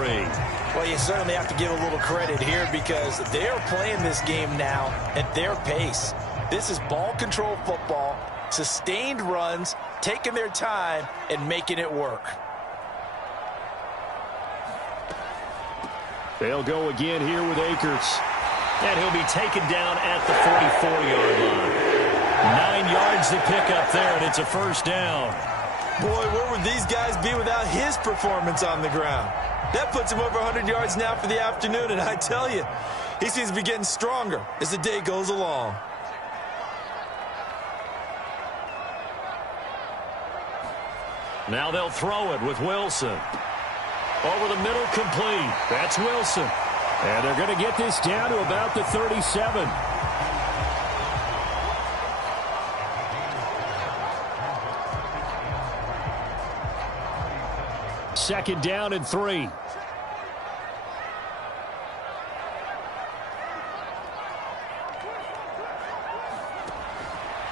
Well, you certainly have to give a little credit here because they're playing this game now at their pace. This is ball control football, sustained runs, taking their time, and making it work. They'll go again here with Akers. And he'll be taken down at the 44-yard line. 9 yards to pick up there, and it's a first down. Boy, where would these guys be without his performance on the ground? That puts him over 100 yards now for the afternoon, and I tell you, he seems to be getting stronger as the day goes along. Now they'll throw it with Wilson. Over the middle, complete. That's Wilson. And they're going to get this down to about the 37. Second down and 3.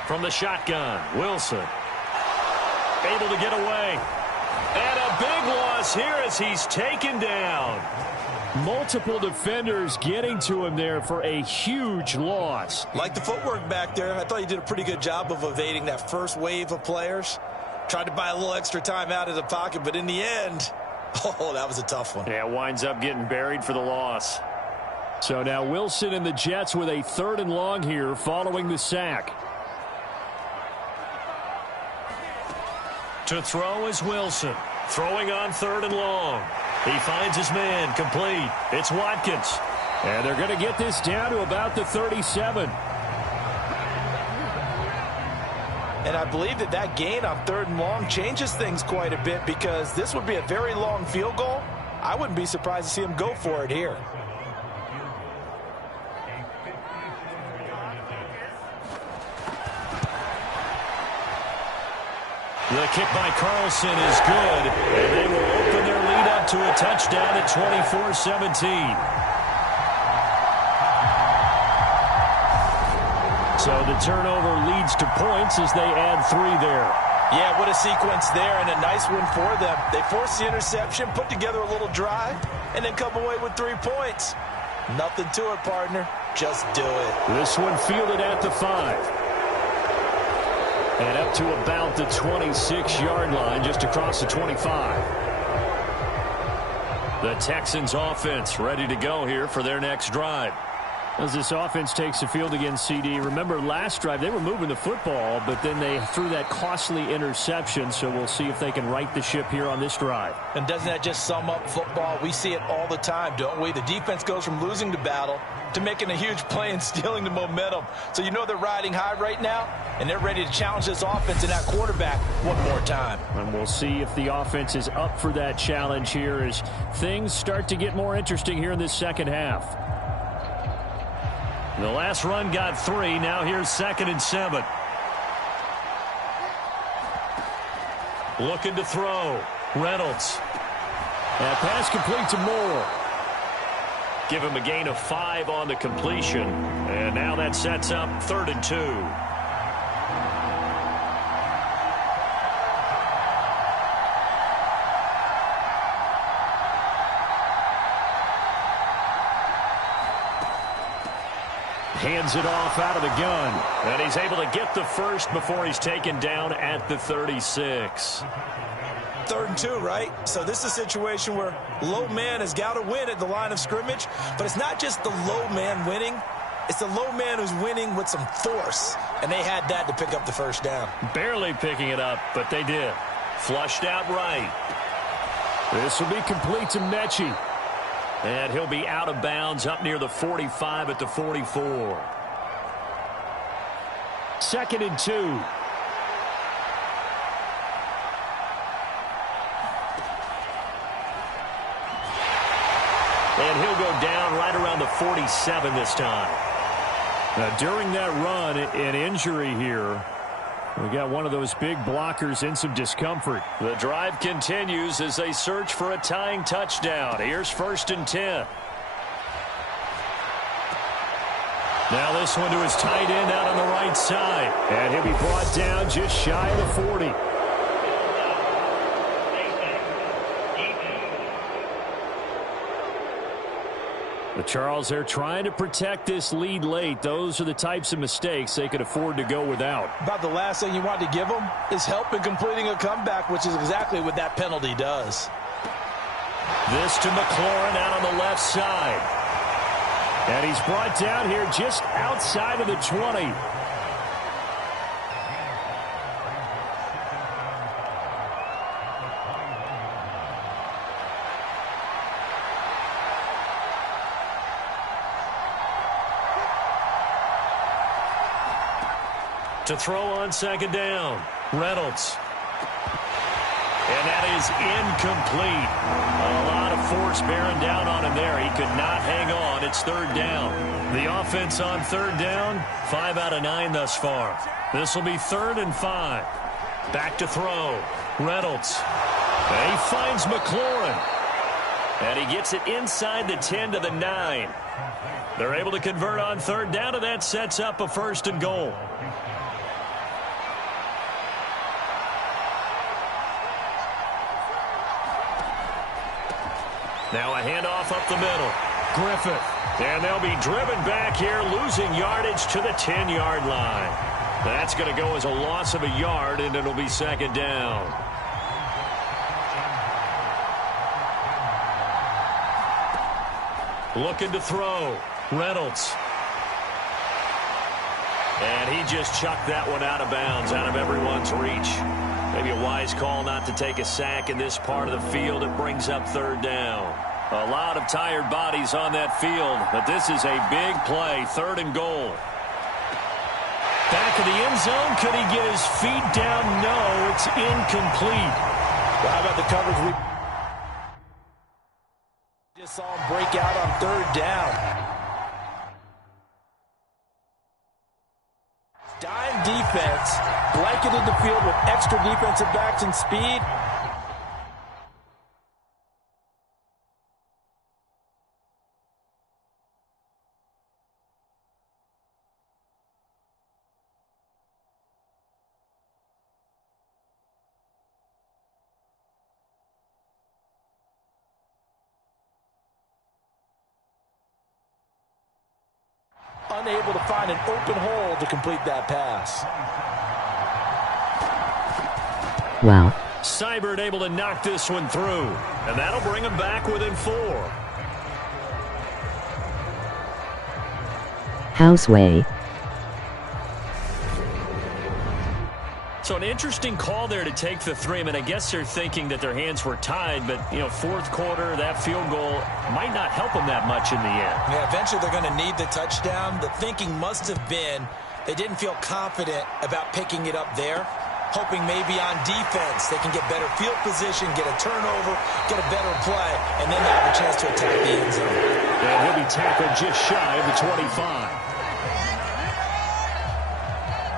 From the shotgun, Wilson. Able to get away. And a big loss here as he's taken down. Multiple defenders getting to him there for a huge loss. Like the footwork back there, I thought you did a pretty good job of evading that first wave of players. Tried to buy a little extra time out of the pocket, but in the end, oh, that was a tough one. Yeah, winds up getting buried for the loss. So now Wilson and the Jets with a 3rd and long here following the sack. To throw is Wilson. Throwing on 3rd and long. He finds his man, complete. It's Watkins. And they're going to get this down to about the 37. And I believe that gain on 3rd and long changes things quite a bit because this would be a very long field goal. I wouldn't be surprised to see him go for it here. The kick by Carlson is good, and they will open their lead up to a touchdown at 24-17. So the turnover leads to points as they add 3 there. Yeah, what a sequence there, and a nice one for them. They force the interception, put together a little drive, and then come away with 3 points. Nothing to it, partner. Just do it. This one fielded at the 5. And up to about the 26-yard line, just across the 25. The Texans offense ready to go here for their next drive. As this offense takes the field against CD, remember last drive they were moving the football, but then they threw that costly interception, so we'll see if they can right the ship here on this drive. And doesn't that just sum up football? We see it all the time, don't we? The defense goes from losing the battle to making a huge play and stealing the momentum. So you know they're riding high right now, and they're ready to challenge this offense and that quarterback one more time. And we'll see if the offense is up for that challenge here as things start to get more interesting here in this second half. The last run got 3. Now here's 2nd and 7. Looking to throw. Reynolds. That pass complete to Moore. Give him a gain of 5 on the completion. And now that sets up 3rd and 2. Hands it off out of the gun. And he's able to get the first before he's taken down at the 36. 3rd and 2, right? So this is a situation where low man has got to win at the line of scrimmage, but it's not just the low man winning. It's the low man who's winning with some force, and they had that to pick up the first down. Barely picking it up, but they did. Flushed out right. This will be complete to Mechie. And he'll be out of bounds up near the 45 at the 44. 2nd and 2. And he'll go down right around the 47 this time. Now, during that run, an injury here. We got one of those big blockers in some discomfort. The drive continues as they search for a tying touchdown. Here's 1st and 10. Now this one to his tight end out on the right side. And he'll be brought down just shy of the 40. But Charles, they're trying to protect this lead late. Those are the types of mistakes they could afford to go without. About the last thing you want to give them is help in completing a comeback, which is exactly what that penalty does. This to McLaurin out on the left side. And he's brought down here just outside of the 20. To throw on 2nd down, Reynolds. And that is incomplete. A lot of force bearing down on him there. He could not hang on. It's 3rd down. The offense on 3rd down, 5 out of 9 thus far. This will be 3rd and 5. Back to throw, Reynolds. And he finds McLaurin. And he gets it inside the 10 to the 9. They're able to convert on 3rd down, and that sets up a 1st and goal. Now a handoff up the middle. Griffith. And they'll be driven back here, losing yardage to the 10-yard line. That's going to go as a loss of a yard, and it'll be 2nd down. Looking to throw. Reynolds. And he just chucked that one out of bounds, out of everyone's reach. Maybe a wise call not to take a sack in this part of the field. It brings up 3rd down. A lot of tired bodies on that field, but this is a big play. 3rd and goal. Back of the end zone. Could he get his feet down? No, it's incomplete. Well, how about the coverage? We just saw him break out on 3rd down. Dime defense, blanketed the field with extra defensive backs and speed. Unable to find an open hole to complete that pass. Wow. Seibert able to knock this one through, and that'll bring him back within 4. Houseway. So an interesting call there to take the 3. I mean, I guess they're thinking that their hands were tied, but, you know, 4th quarter, that field goal might not help them that much in the end. Yeah, eventually they're going to need the touchdown. The thinking must have been they didn't feel confident about picking it up there, hoping maybe on defense they can get better field position, get a turnover, get a better play, and then they have a chance to attack the end zone. And he'll be tackled just shy of the 25.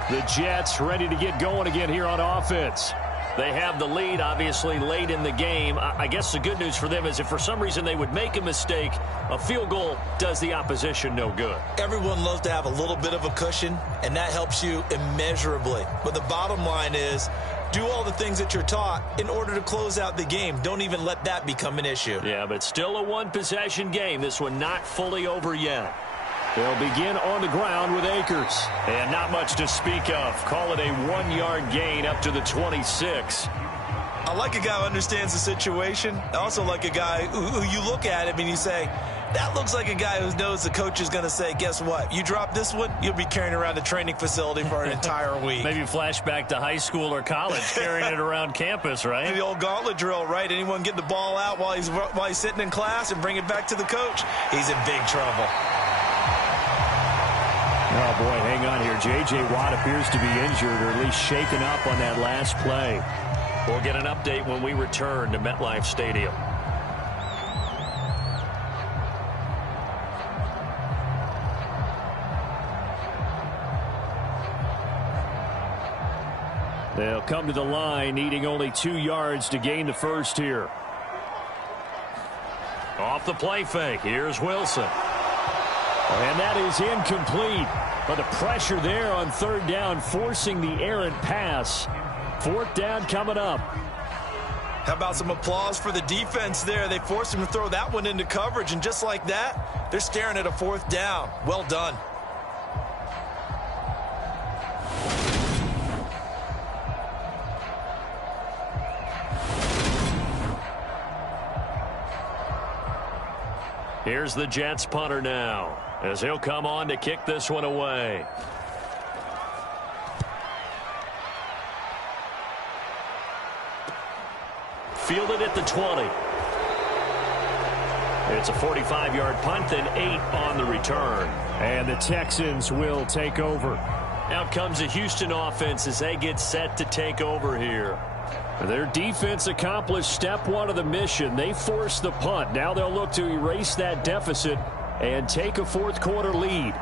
The Jets ready to get going again here on offense. They have the lead, obviously, late in the game. I guess the good news for them is if for some reason they would make a mistake, a field goal does the opposition no good. Everyone loves to have a little bit of a cushion, and that helps you immeasurably. But the bottom line is, do all the things that you're taught in order to close out the game. Don't even let that become an issue. Yeah, but it's still a one-possession game. This one not fully over yet. They'll begin on the ground with Akers. And not much to speak of. Call it a 1-yard gain up to the 26. I like a guy who understands the situation. I also like a guy who you look at him and you say, That looks like a guy who knows the coach is going to say, guess what? You drop this one, you'll be carrying around the training facility for an entire week. Maybe flashback to high school or college, carrying it around campus, right? The old gauntlet drill, right? Anyone get the ball out while he's sitting in class and bring it back to the coach? He's in big trouble. Oh, boy, hang on here. J.J. Watt appears to be injured or at least shaken up on that last play. We'll get an update when we return to MetLife Stadium. They'll come to the line, needing only 2 yards to gain the first here. Off the play fake, here's Wilson. And that is incomplete. But the pressure there on third down, forcing the errant pass. Fourth down coming up. How about some applause for the defense there? They forced him to throw that one into coverage, and just like that, they're staring at a fourth down. Well done. Here's the Jets punter now, as he'll come on to kick this one away. Fielded at the 20. It's a 45-yard punt, then 8 on the return. And the Texans will take over. Out comes the Houston offense as they get set to take over here. Their defense accomplished step one of the mission. They forced the punt. Now they'll look to erase that deficit and take a fourth quarter lead.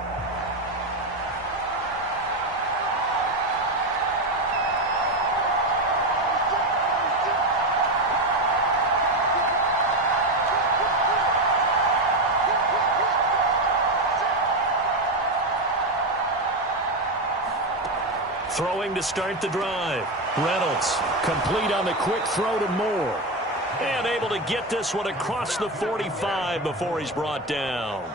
Throwing to start the drive. Reynolds complete on the quick throw to Moore. And able to get this one across the 45 before he's brought down.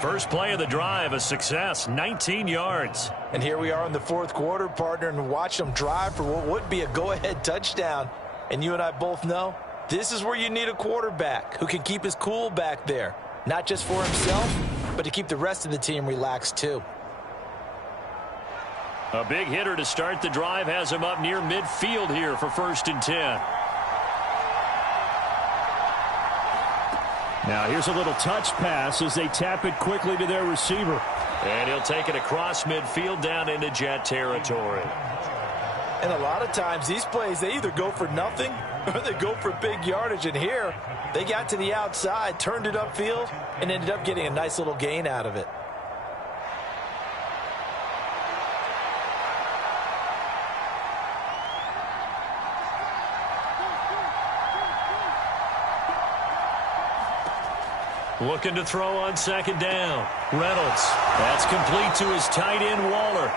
First play of the drive, a success, 19 yards. And here we are in the fourth quarter, partner, and watch them drive for what would be a go-ahead touchdown. And you and I both know this is where you need a quarterback who can keep his cool back there. Not just for himself, but to keep the rest of the team relaxed too. A big hitter to start the drive has him up near midfield here for 1st and 10. Now here's a little touch pass as they tap it quickly to their receiver. And he'll take it across midfield down into Jet territory. And a lot of times these plays, they either go for nothing or they go for big yardage. And here, they got to the outside, turned it upfield, and ended up getting a nice little gain out of it. Looking to throw on 2nd down. Reynolds. That's complete to his tight end, Waller.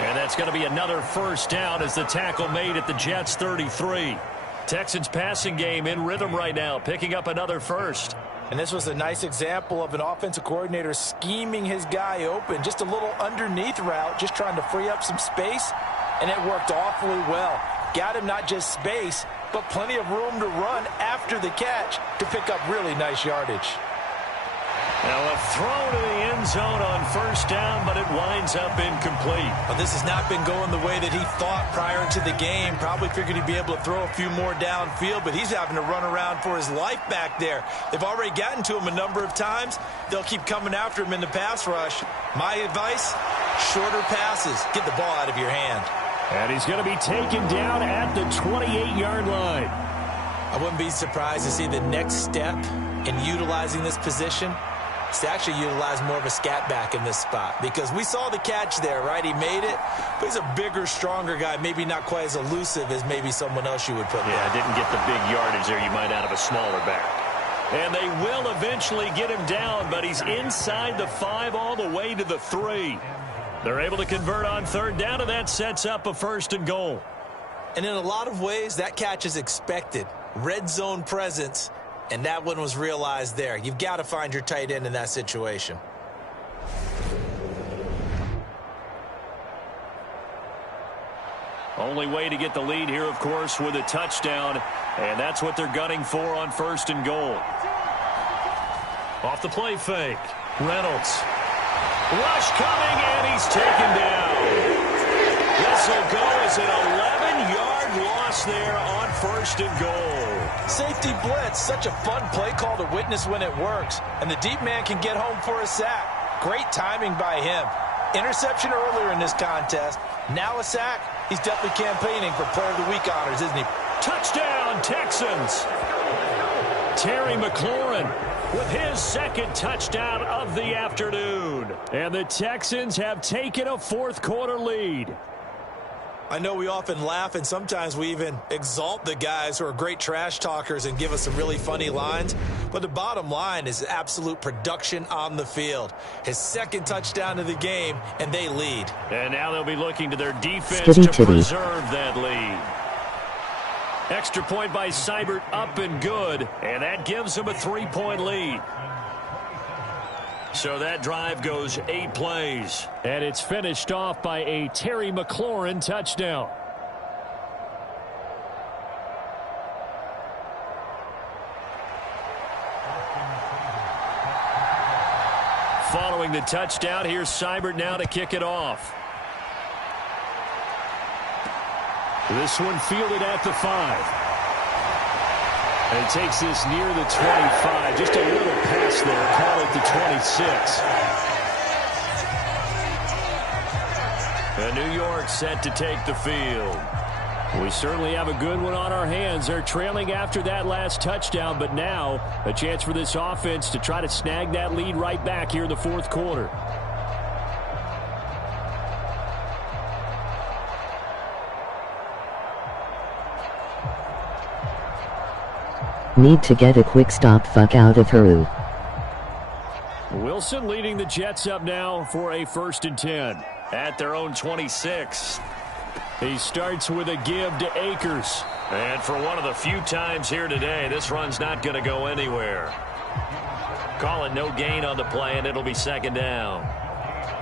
And that's going to be another first down as the tackle made at the Jets' 33. Texans passing game in rhythm right now, picking up another first. And this was a nice example of an offensive coordinator scheming his guy open. Just a little underneath route, just trying to free up some space. And it worked awfully well. Got him not just space, but plenty of room to run after the catch to pick up really nice yardage. Now a throw to the end zone on 1st down, but it winds up incomplete. Well, this has not been going the way that he thought prior to the game. Probably figured he'd be able to throw a few more downfield, but he's having to run around for his life back there. They've already gotten to him a number of times. They'll keep coming after him in the pass rush. My advice, shorter passes. Get the ball out of your hand. And he's going to be taken down at the 28-yard line. I wouldn't be surprised to see the next step in utilizing this position is to actually utilize more of a scat back in this spot, because we saw the catch there, right? He made it, but he's a bigger, stronger guy, maybe not quite as elusive as maybe someone else you would put there. Yeah, didn't get the big yardage there you might out of a smaller back. And they will eventually get him down, but he's inside the 5 all the way to the 3. They're able to convert on 3rd down, and that sets up a 1st and goal. And in a lot of ways, that catch is expected. Red zone presence. And that one was realized there. You've got to find your tight end in that situation. Only way to get the lead here, of course, with a touchdown. And that's what they're gunning for on 1st and goal. Off the play fake. Reynolds. Rush coming, and he's taken down. This will go as an 11-yard loss there on 1st and goal. Safety blitz, such a fun play call to witness when it works. And the deep man can get home for a sack. Great timing by him. Interception earlier in this contest. Now a sack. He's definitely campaigning for Player of the Week honors, isn't he? Touchdown, Texans. Terry McLaurin with his 2nd touchdown of the afternoon. And the Texans have taken a 4th-quarter lead. I know we often laugh, and sometimes we even exalt the guys who are great trash talkers and give us some really funny lines. But the bottom line is absolute production on the field. His 2nd touchdown of the game, and they lead. And now they'll be looking to their defense to preserve that lead. Extra point by Seibert, up and good, and that gives them a 3-point lead. So that drive goes 8 plays. And it's finished off by a Terry McLaurin touchdown. Following the touchdown, here's Seibert now to kick it off. This one fielded at the 5. And takes this near the 25. Just a little pass there. Call it the 26. And New York set to take the field. We certainly have a good one on our hands. They're trailing after that last touchdown, but now a chance for this offense to try to snag that lead right back here in the 4th quarter. Need to get a quick stop. Fuck out of Haru. Wilson leading the Jets up now for a 1st and 10 at their own 26. He starts with a give to Akers. And for one of the few times here today, this run's not going to go anywhere. Call it no gain on the play, and it'll be 2nd down.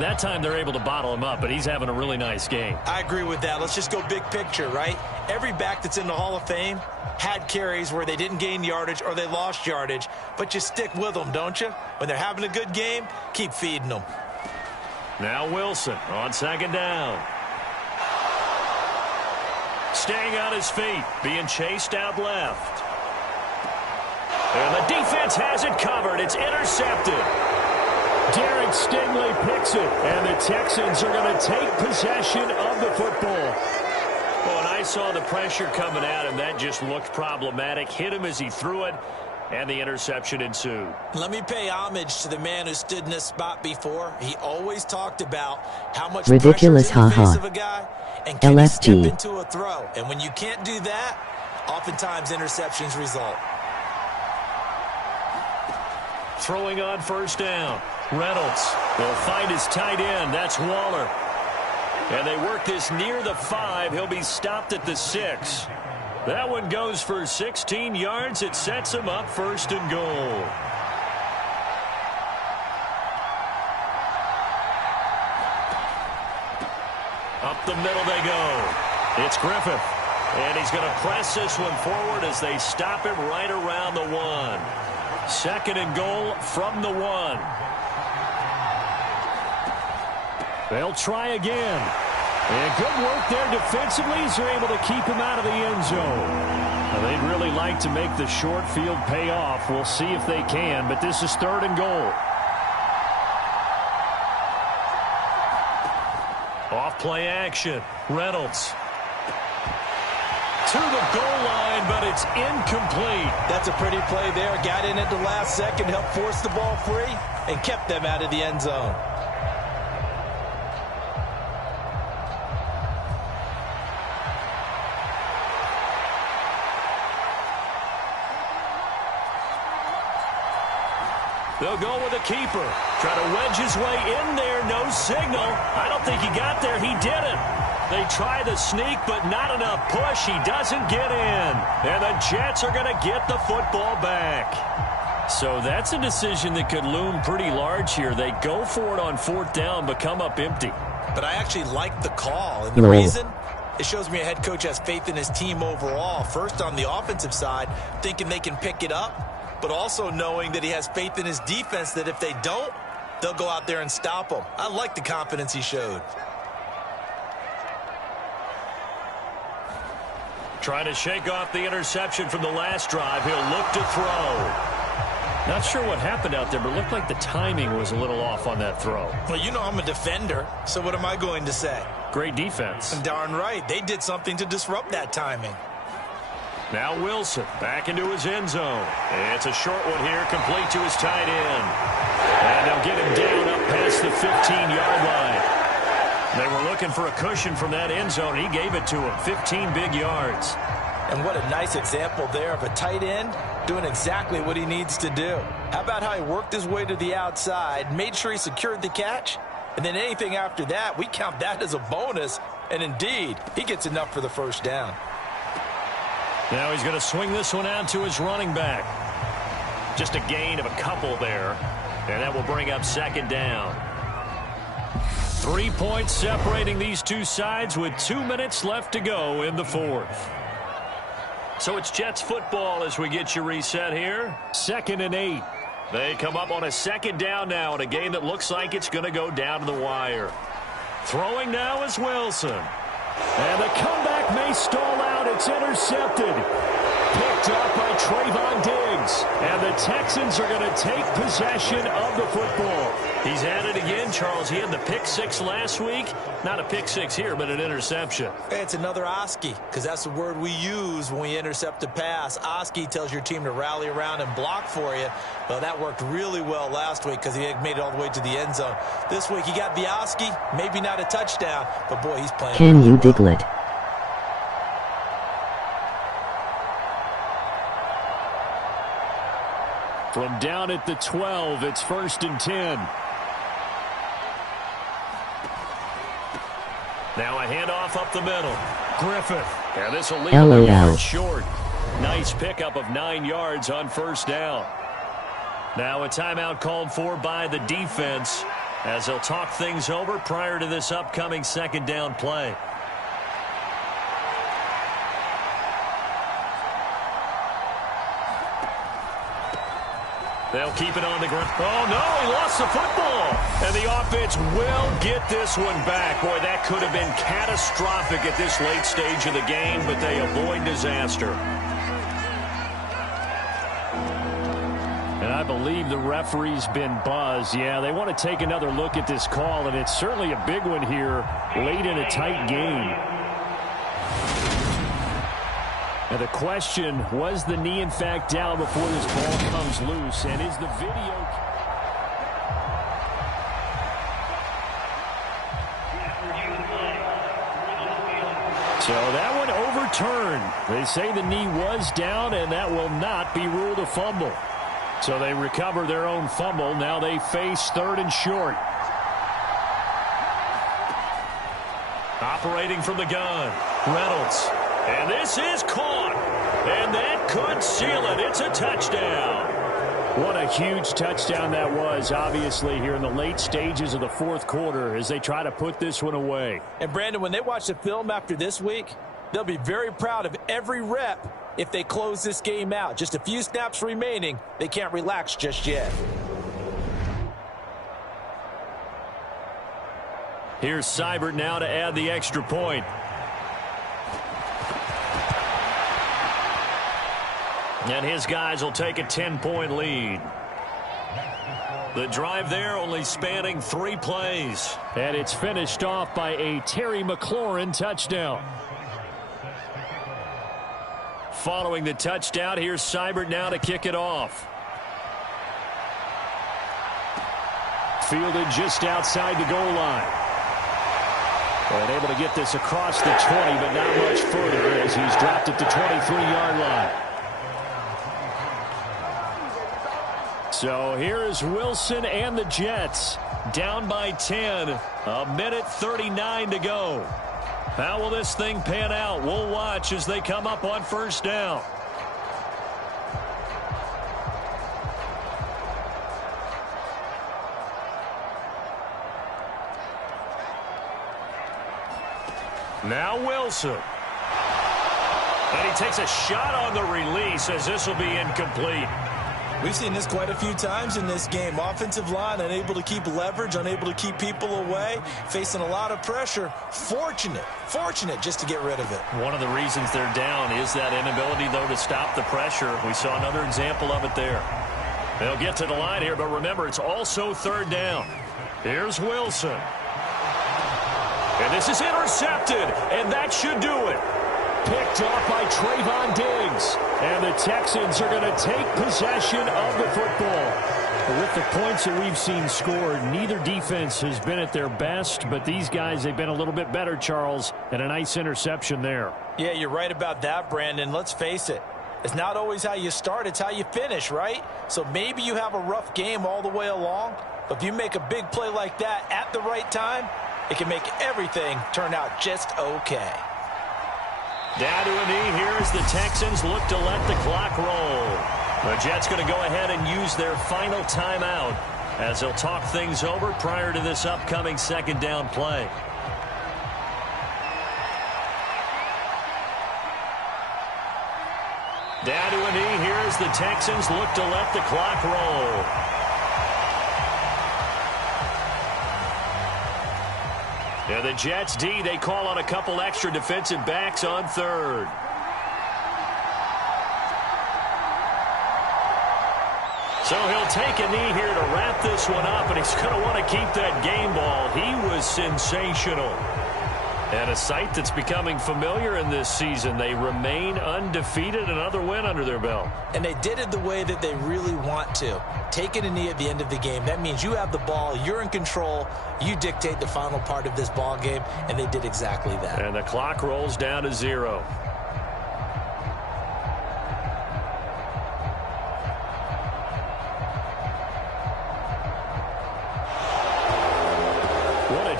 That time they're able to bottle him up, but he's having a really nice game. I agree with that. Let's just go big picture, right? Every back that's in the Hall of Fame had carries where they didn't gain yardage or they lost yardage, but you stick with them, don't you? When they're having a good game, keep feeding them. Now Wilson on 2nd down. Staying on his feet, being chased out left. And the defense has it covered. It's intercepted. Derek Stingley picks it, and the Texans are going to take possession of the football. Well, and I saw the pressure coming at him. That just looked problematic. Hit him as he threw it, and the interception ensued. Let me pay homage to the man who stood in this spot before. He always talked about how much ridiculous, pressure is in the face of a guy, and can he step into a throw. And when you can't do that, oftentimes interceptions result. Throwing on 1st down. Reynolds will find his tight end. That's Waller. And they work this near the 5. He'll be stopped at the 6. That one goes for 16 yards. It sets him up 1st and goal. Up the middle they go. It's Griffith. And he's going to press this one forward as they stop him right around the 1. 2nd and goal from the 1. They'll try again. And good work there defensively as they're able to keep him out of the end zone. Now, they'd really like to make the short field pay off. We'll see if they can, but this is 3rd and goal. Off play action. Reynolds. To the goal line, but it's incomplete. That's a pretty play there. Got in at the last second, helped force the ball free, and kept them out of the end zone. They'll go with a keeper. Try to wedge his way in there. No signal. I don't think he got there. He didn't. They try the sneak, but not enough push. He doesn't get in. And the Jets are going to get the football back. So that's a decision that could loom pretty large here. They go for it on 4th down, but come up empty. But I actually like the call. And the reason, it shows me a head coach has faith in his team overall. First, on the offensive side, thinking they can pick it up. but also knowing that he has faith in his defense that if they don't, they'll go out there and stop him. I like the confidence he showed. Trying to shake off the interception from the last drive. He'll look to throw. Not sure what happened out there, but it looked like the timing was a little off on that throw. Well, you know I'm a defender, so what am I going to say? Great defense. Darn right. They did something to disrupt that timing. Now Wilson back into his end zone. It's a short one here, complete to his tight end. And they'll get him down up past the 15-yard line. They were looking for a cushion from that end zone. He gave it to him, 15 big yards. And what a nice example there of a tight end doing exactly what he needs to do. How about how he worked his way to the outside, made sure he secured the catch, and then anything after that, we count that as a bonus. And indeed, he gets enough for the first down. Now he's going to swing this one out to his running back. Just a gain of a couple there, and that will bring up second down. 3 points separating these two sides with 2 minutes left to go in the fourth. So it's Jets football as we get you reset here. 2nd and 8. They come up on a second down now in a game that looks like it's going to go down to the wire. Throwing now is Wilson. And the comeback may stall out. It's intercepted. Picked up by Trayvon Diggs. And the Texans are going to take possession of the football. He's at it again, Charles. He had the pick six last week. Not a pick six here, but an interception. Hey, it's another Oski, because that's the word we use when we intercept a pass. Oski tells your team to rally around and block for you. Well, that worked really well last week because he had made it all the way to the end zone. This week, he got the Oski, maybe not a touchdown, but boy, he's playing. Can you Diglett? From down at the 12, it's 1st and 10. Now a handoff up the middle. Griffith. And this will leave LOL. him a yard short. Nice pickup of 9 yards on first down. Now a timeout called for by the defense as they'll talk things over prior to this upcoming second down play. They'll keep it on the ground. Oh, no, he lost the football. And the offense will get this one back. Boy, that could have been catastrophic at this late stage of the game, but they avoid disaster. And I believe the referee's been buzzed. Yeah, they want to take another look at this call, and it's certainly a big one here late in a tight game. And the question, was the knee in fact down before this ball comes loose? And is the video... So that one overturned. They say the knee was down, and that will not be ruled a fumble. So they recover their own fumble. Now they face 3rd and short. Operating from the gun, Reynolds. And this is caught. And that could seal it. It's a touchdown. What a huge touchdown that was, obviously, here in the late stages of the fourth quarter as they try to put this one away. And, Brandon, when they watch the film after this week, they'll be very proud of every rep if they close this game out. Just a few snaps remaining. They can't relax just yet. Here's Seibert now to add the extra point. And his guys will take a 10-point lead. The drive there only spanning 3 plays. And it's finished off by a Terry McLaurin touchdown. Following the touchdown, here's Seibert now to kick it off. Fielded just outside the goal line. And able to get this across the 20, but not much further as he's dropped at the 23-yard line. So here is Wilson and the Jets down by 10. A minute 39 to go. How will this thing pan out? We'll watch as they come up on first down. Now Wilson. And he takes a shot on the release as this will be incomplete. We've seen this quite a few times in this game. Offensive line unable to keep leverage, unable to keep people away, facing a lot of pressure. Fortunate just to get rid of it. One of the reasons they're down is that inability, though, to stop the pressure. We saw another example of it there. They'll get to the line here, but remember, it's also third down. Here's Wilson. And this is intercepted, and that should do it. Picked off by Trayvon Diggs. And the Texans are going to take possession of the football. With the points that we've seen scored, neither defense has been at their best, but these guys, they've been a little bit better, Charles, and a nice interception there. Yeah, you're right about that, Brandon. Let's face it. It's not always how you start, it's how you finish, right? So maybe you have a rough game all the way along, but if you make a big play like that at the right time, it can make everything turn out just okay. Down to a knee here as the Texans look to let the clock roll. The Jets going to go ahead and use their final timeout as they'll talk things over prior to this upcoming second down play. Down to a knee here as the Texans look to let the clock roll. Yeah, the Jets D, they call on a couple extra defensive backs on third. So he'll take a knee here to wrap this one up, and he's going to want to keep that game ball. He was sensational. And a sight that's becoming familiar in this season. They remain undefeated, another win under their belt. And they did it the way that they really want to. Taking a knee at the end of the game, that means you have the ball, you're in control, you dictate the final part of this ball game, and they did exactly that. And the clock rolls down to 0.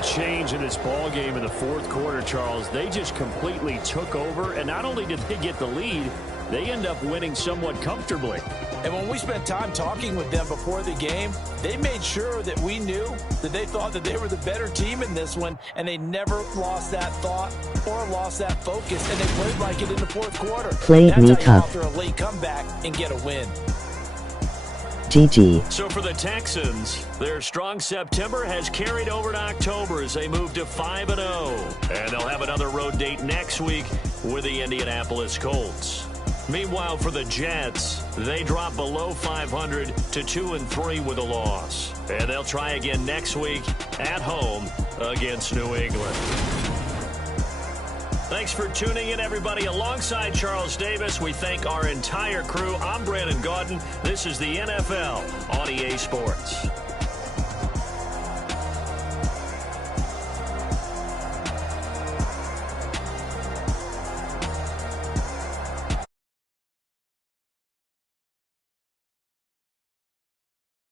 Change in this ball game in the fourth quarter, Charles. They just completely took over, and not only did they get the lead, they end up winning somewhat comfortably. And when we spent time talking with them before the game, they made sure that we knew that they thought that they were the better team in this one, and they never lost that thought or lost that focus, and they played like it in the fourth quarter. Played me tough. After a late comeback and get a win. GG. So for the Texans, their strong September has carried over to October as they move to 5-0. And they'll have another road date next week with the Indianapolis Colts. Meanwhile, for the Jets, they drop below 500 to 2-3 with a loss. And they'll try again next week at home against New England. Thanks for tuning in, everybody. Alongside Charles Davis, we thank our entire crew. I'm Brandon Gaudin. This is the NFL on EA Sports.